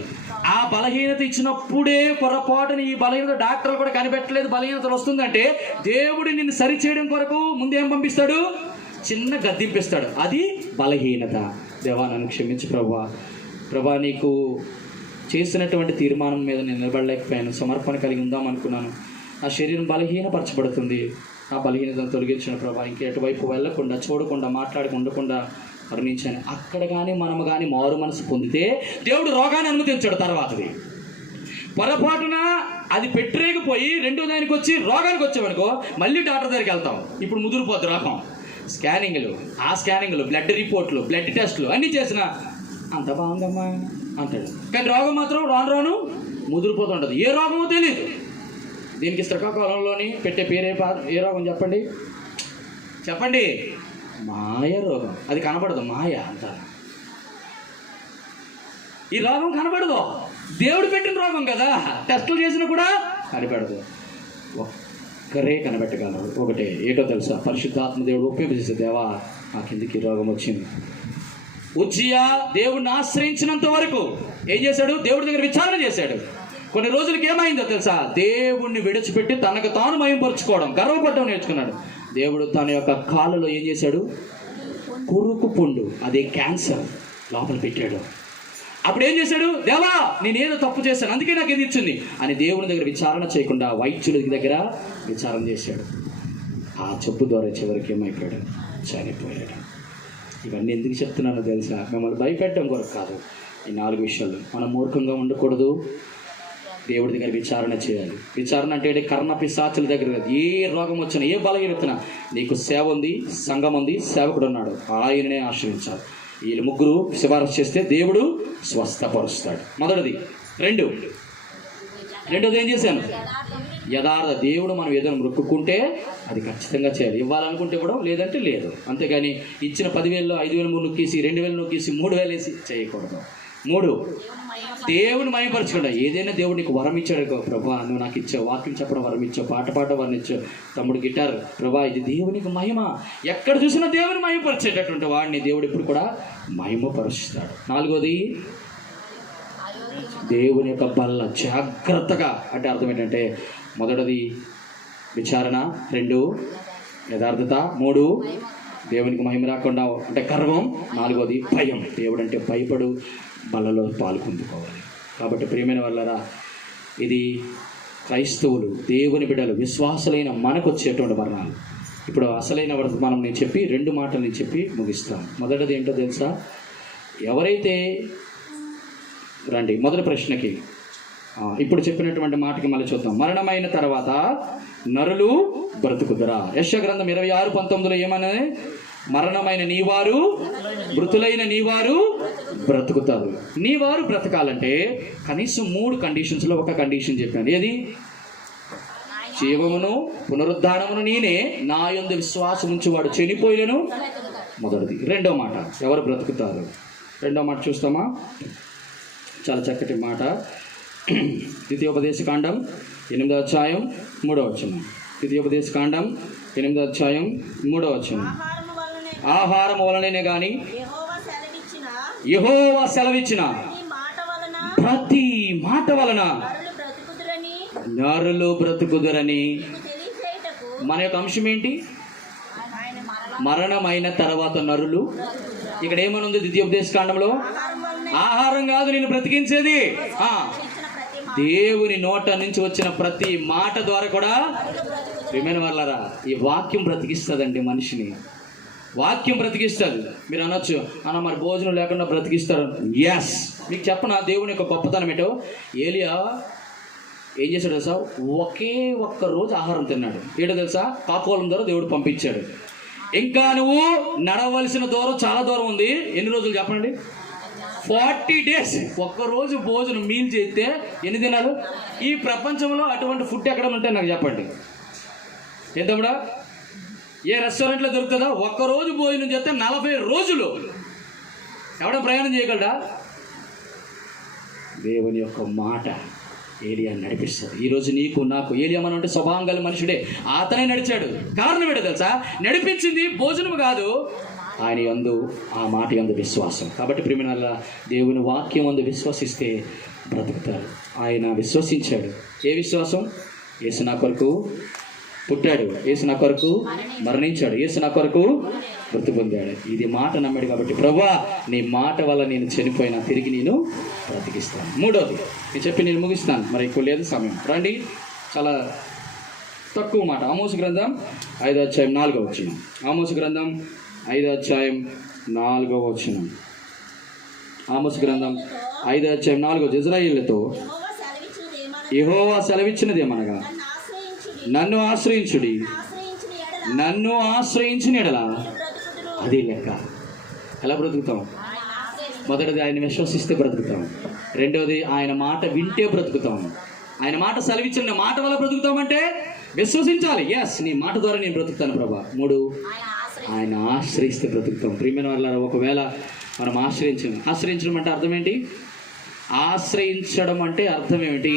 ఆ బలహీనత ఇచ్చినప్పుడే పొరపాటుని ఈ బలహీనత డాక్టర్లు కూడా కనిపెట్టలేదు బలహీనతలు వస్తుందంటే, దేవుడు నిన్ను సరిచేయడం కొరకు ముందేం పంపిస్తాడు? చిన్న గద్దింపిస్తాడు. అది బలహీనత. దేవా నన్ను క్షమించు ప్రభా, నీకు చేసినటువంటి తీర్మానం మీద నేను నిలబడలేకపోయాను, సమర్పణ కలిగి ఉందాం అనుకున్నాను, ఆ శరీరం బలహీనపరచబడుతుంది, ఆ బలహీనతను తొలగించిన ప్రభా, ఇంక ఎటువైపు వెళ్ళకుండా, చూడకుండా, మాట్లాడకుండా మరణించాను. అక్కడ కానీ మనము కానీ మారు మనసు పొందితే దేవుడు రోగాన్ని అనుమతించాడు. తర్వాతది పొరపాటున అది పెట్టరేగిపోయి రెండో దానికి వచ్చి రోగానికి వచ్చామనుకో, మళ్ళీ డాక్టర్ దగ్గరికి వెళ్తాం. ఇప్పుడు ముదిరిపోద్ది రోగం. స్కానింగ్లు, బ్లడ్ రిపోర్ట్లు, బ్లడ్ టెస్ట్లు అన్నీ చేసిన అంత బాగుందమ్మా అంటాడు. కానీ రోగం మాత్రం రాను ముదిరిపోతుంటుంది. ఏ రోగమో తెలియదు. దీనికి శ్రీకాకుళంలోని పెట్టే పేరే ఏ రోగం చెప్పండి? మాయ రోగం. అది కనపడదు, మాయ అంటారు. ఈ రోగం కనపడదు, దేవుడు పెట్టిన రోగం కదా, టెస్టులు చేసినా కూడా కనపడదు. ఒక్కరే కనిపెట్టగలరు. ఒకటే, ఏటో తెలుసా? పరిశుద్ధాత్మ దేవుడు ఉపయోగించే, దేవా నాకు ఎందుకు రోగం వచ్చింది. ఉజ్జియా దేవుడిని ఆశ్రయించినంత వరకు ఏం చేశాడు? దేవుడి దగ్గర విచారణ చేశాడు. కొన్ని రోజులకి ఏమైందో తెలుసా? దేవుణ్ణి విడిచిపెట్టి తనకు తాను మయంపరుచుకోవడం, గర్వపడడం నేర్చుకున్నాడు. దేవుడు తన యొక్క కాళ్ళలో ఏం చేశాడు? కురుకు పుండు, అదే క్యాన్సర్, లోపల పెట్టాడు. అప్పుడు ఏం చేశాడు? దేవా నేనేదో తప్పు చేశాను, అందుకే నాకు ఇది ఇచ్చింది అని దేవుని దగ్గర విచారణ చేయకుండా వైద్యుల దగ్గర విచారణ చేశాడు. ఆ చెప్పు ద్వారా చివరికి ఏమైపోయాడు? చనిపోయాడు. ఇవన్నీ ఎందుకు చెప్తున్నానో తెలుసా? మిమ్మల్ని భయపెట్టడం కొరకు కాదు. ఈ 4 విషయాలు. మనం మూర్ఖంగా ఉండకూడదు, దేవుడి దగ్గర విచారణ చేయాలి. విచారణ అంటే కర్ణ పిశాచుల దగ్గర ఏ రోగం వచ్చినా, ఏ బలహీనతనా, నీకు సేవ ఉంది, సంఘం ఉంది, సేవకుడు ఉన్నాడు, ఆయననే ఆశ్రయించాలి. వీళ్ళు ముగ్గురు సిఫారసు చేస్తే దేవుడు స్వస్థపరుస్తాడు. మొదటిది. రెండోది ఏం చేశాను? యథార్థ. దేవుడు మనం ఏదైనా మొక్కుకుంటే అది ఖచ్చితంగా చేయాలి. ఇవ్వాలనుకుంటే కూడా, లేదంటే లేదు. అంతేగాని ఇచ్చిన 10,000లో 5,000 నొక్కేసి, 2,000 నొక్కేసి, 3,000 వేసి చేయకూడదు. 3, దేవుని మహిమపరచకుండా. ఏదైనా దేవుడు నీకు వరం ఇచ్చాడు, ప్రభా నువ్వు నాకు ఇచ్చావు, వాక్యం చెప్పడం వరం ఇచ్చావు, పాట పాడడం వరం ఇచ్చావు, తమ్ముడు గిటార్, ప్రభా ఇది దేవునికి మహిమ. ఎక్కడ చూసినా దేవుని మహిమపరిచేటటువంటి వాడిని దేవుడు ఇప్పుడు కూడా మహిమపరుస్తాడు. 4వది, దేవుని యొక్క బల్ల. జాగ్రత్తగా అంటే అర్థం ఏంటంటే, మొదటిది విచారణ, 2 యథార్థత, 3 దేవునికి మహిమ రాకుండా అంటే గర్వం, 4వది భయం. దేవుడు అంటే భయపడు బలలో పాల్పొందుకోవాలి. కాబట్టి ప్రియమైన వాళ్ళరా, ఇది క్రైస్తవులు, దేవుని బిడ్డలు, విశ్వాసులైన మనకు వచ్చేటువంటి మరణాలు. ఇప్పుడు అసలైన వర్తమానం నేను చెప్పి 2 మాటలు నేను చెప్పి ముగిస్తాను. మొదటిది ఏంటో తెలుసా? ఎవరైతే రండి మొదటి ప్రశ్నకి, ఇప్పుడు చెప్పినటువంటి మాటకి మళ్ళీ చూద్దాం. మరణమైన తర్వాత నరులు బ్రతుకుదురా? యెషయా గ్రంథం 26:19 ఏమన్నది? మరణమైన నీవారు, మృతులైన నీవారు బ్రతుకుతారు. నీవారు బ్రతకాలంటే కనీసం 3 కండిషన్స్లో ఒక కండిషన్ చెప్పాను. ఏది? జీవమును పునరుద్ధానమును నేనే, నా యందు విశ్వాసం ఉంచి వాడు చనిపోయినను. మొదటిది. రెండో మాట, ఎవరు బ్రతుకుతారు? రెండో మాట చూస్తామా? చాలా చక్కటి మాట. ద్వితీయోపదేశకాండం 8వ అధ్యాయం 3వ వచనం. ద్వితీయోపదేశకాండం 8వ అధ్యాయం 3వ వచనం. ఆహారం వలనే గాని యెహోవా సెలవిచ్చిన ప్రతి మాట వలన నరులు బ్రతుకుదురని. మన యొక్క అంశం ఏంటి? మరణమైన తర్వాత నరులు. ఇక్కడ ఏమనుంది ద్వితీయోపదేశకాండంలో? ఆహారం కాదు నేను బ్రతికించేది, దేవుని నోట నుంచి వచ్చిన ప్రతి మాట ద్వారా కూడా. ప్రియమైన వాళ్ళారా, ఈ వాక్యం బ్రతికిస్తుందండి మనిషిని. వాక్యం బ్రతికిస్తుంది. మీరు అనొచ్చు, అన్న మరి భోజనం లేకుండా బ్రతికిస్తారు. ఎస్, మీకు చెప్పనా దేవుని యొక్క గొప్పతనం ఏంటో? ఏలియా ఏం చేశాడు తెలుసా? ఒకే ఒక్క రోజు ఆహారం తిన్నాడు. ఏంటో తెలుసా? కాకోలం ద్వారా దేవుడు పంపించాడు. ఇంకా నువ్వు నడవలసిన దూరం చాలా దూరం ఉంది. ఎన్ని రోజులు చెప్పండి? 40 days. ఒక్కరోజు భోజనం మీల్ చేస్తే ఎన్ని దినాలు? ఈ ప్రపంచంలో అటువంటి ఫుడ్ ఎక్కడ ఉంటే నాకు చెప్పండి. ఎంతమ్మడా? ఏ రెస్టారెంట్లో దొరుకుతుందా? ఒక్కరోజు భోజనం చేస్తే 40 రోజులు ఎవడ ప్రయాణం చేయగలడా? దేవుని యొక్క మాట ఏలియా నడిపిస్తుంది. ఈరోజు నీకు నాకు ఏలియా మనం అంటే స్వభావంగల మనుషుడే, అతనే నడిచాడు. కారణం ఏంటో తెలుసా? నడిపించింది భోజనం కాదు, ఆయన యందు ఆ మాట యందు విశ్వాసం. కాబట్టి ప్రియమైన దేవుని వాక్యం యందు విశ్వసిస్తే బ్రతుకుతారు. ఆయన విశ్వసించాడు. ఏ విశ్వాసం? యేసు నా కొరకు పుట్టాడు, యేసు నా కొరకు మరణించాడు, యేసు నా కొరకు మృతి పొందాడు. ఇది మాట నమ్మాడు. కాబట్టి ప్రభువా, నీ మాట వల్ల నేను చనిపోయినా తిరిగి నేను బ్రతికిస్తాను. మూడోది నేను చెప్పి నేను ముగిస్తాను, మరి ఎక్కువ లేదు సమయం. రండి, చాలా తక్కువ మాట. ఆమోసు గ్రంథం 5వ అధ్యాయం 4వ వచనం. ఆమోసు గ్రంథం 5వ అధ్యాయం 4వ వచనం. ఆమోసు గ్రంథం 5వ అధ్యాయం 4వ. ఇశ్రాయేలుతో యెహోవా సెలవిచ్చినదేమనగా, నన్ను ఆశ్రయించుడి, నన్ను ఆశ్రయించిన ఎడల. అది లెక్క. ఎలా బ్రతుకుతాం? మొదటిది ఆయన విశ్వసిస్తే బ్రతుకుతాం. రెండవది ఆయన మాట వింటే బ్రతుకుతాం. ఆయన మాట సెలవిచ్చిన మాట వల్ల బ్రతుకుతామంటే విశ్వసించాలి. ఎస్, నీ మాట ద్వారా నేను బ్రతుకుతాను ప్రభా. 3, ఆయన ఆశ్రయిస్తే బ్రతుకుతాం. ప్రియమైన వాళ్ళ, ఒకవేళ మనం ఆశ్రయించడం అంటే అర్థం ఏంటి? ఆశ్రయించడం అంటే అర్థం ఏమిటి?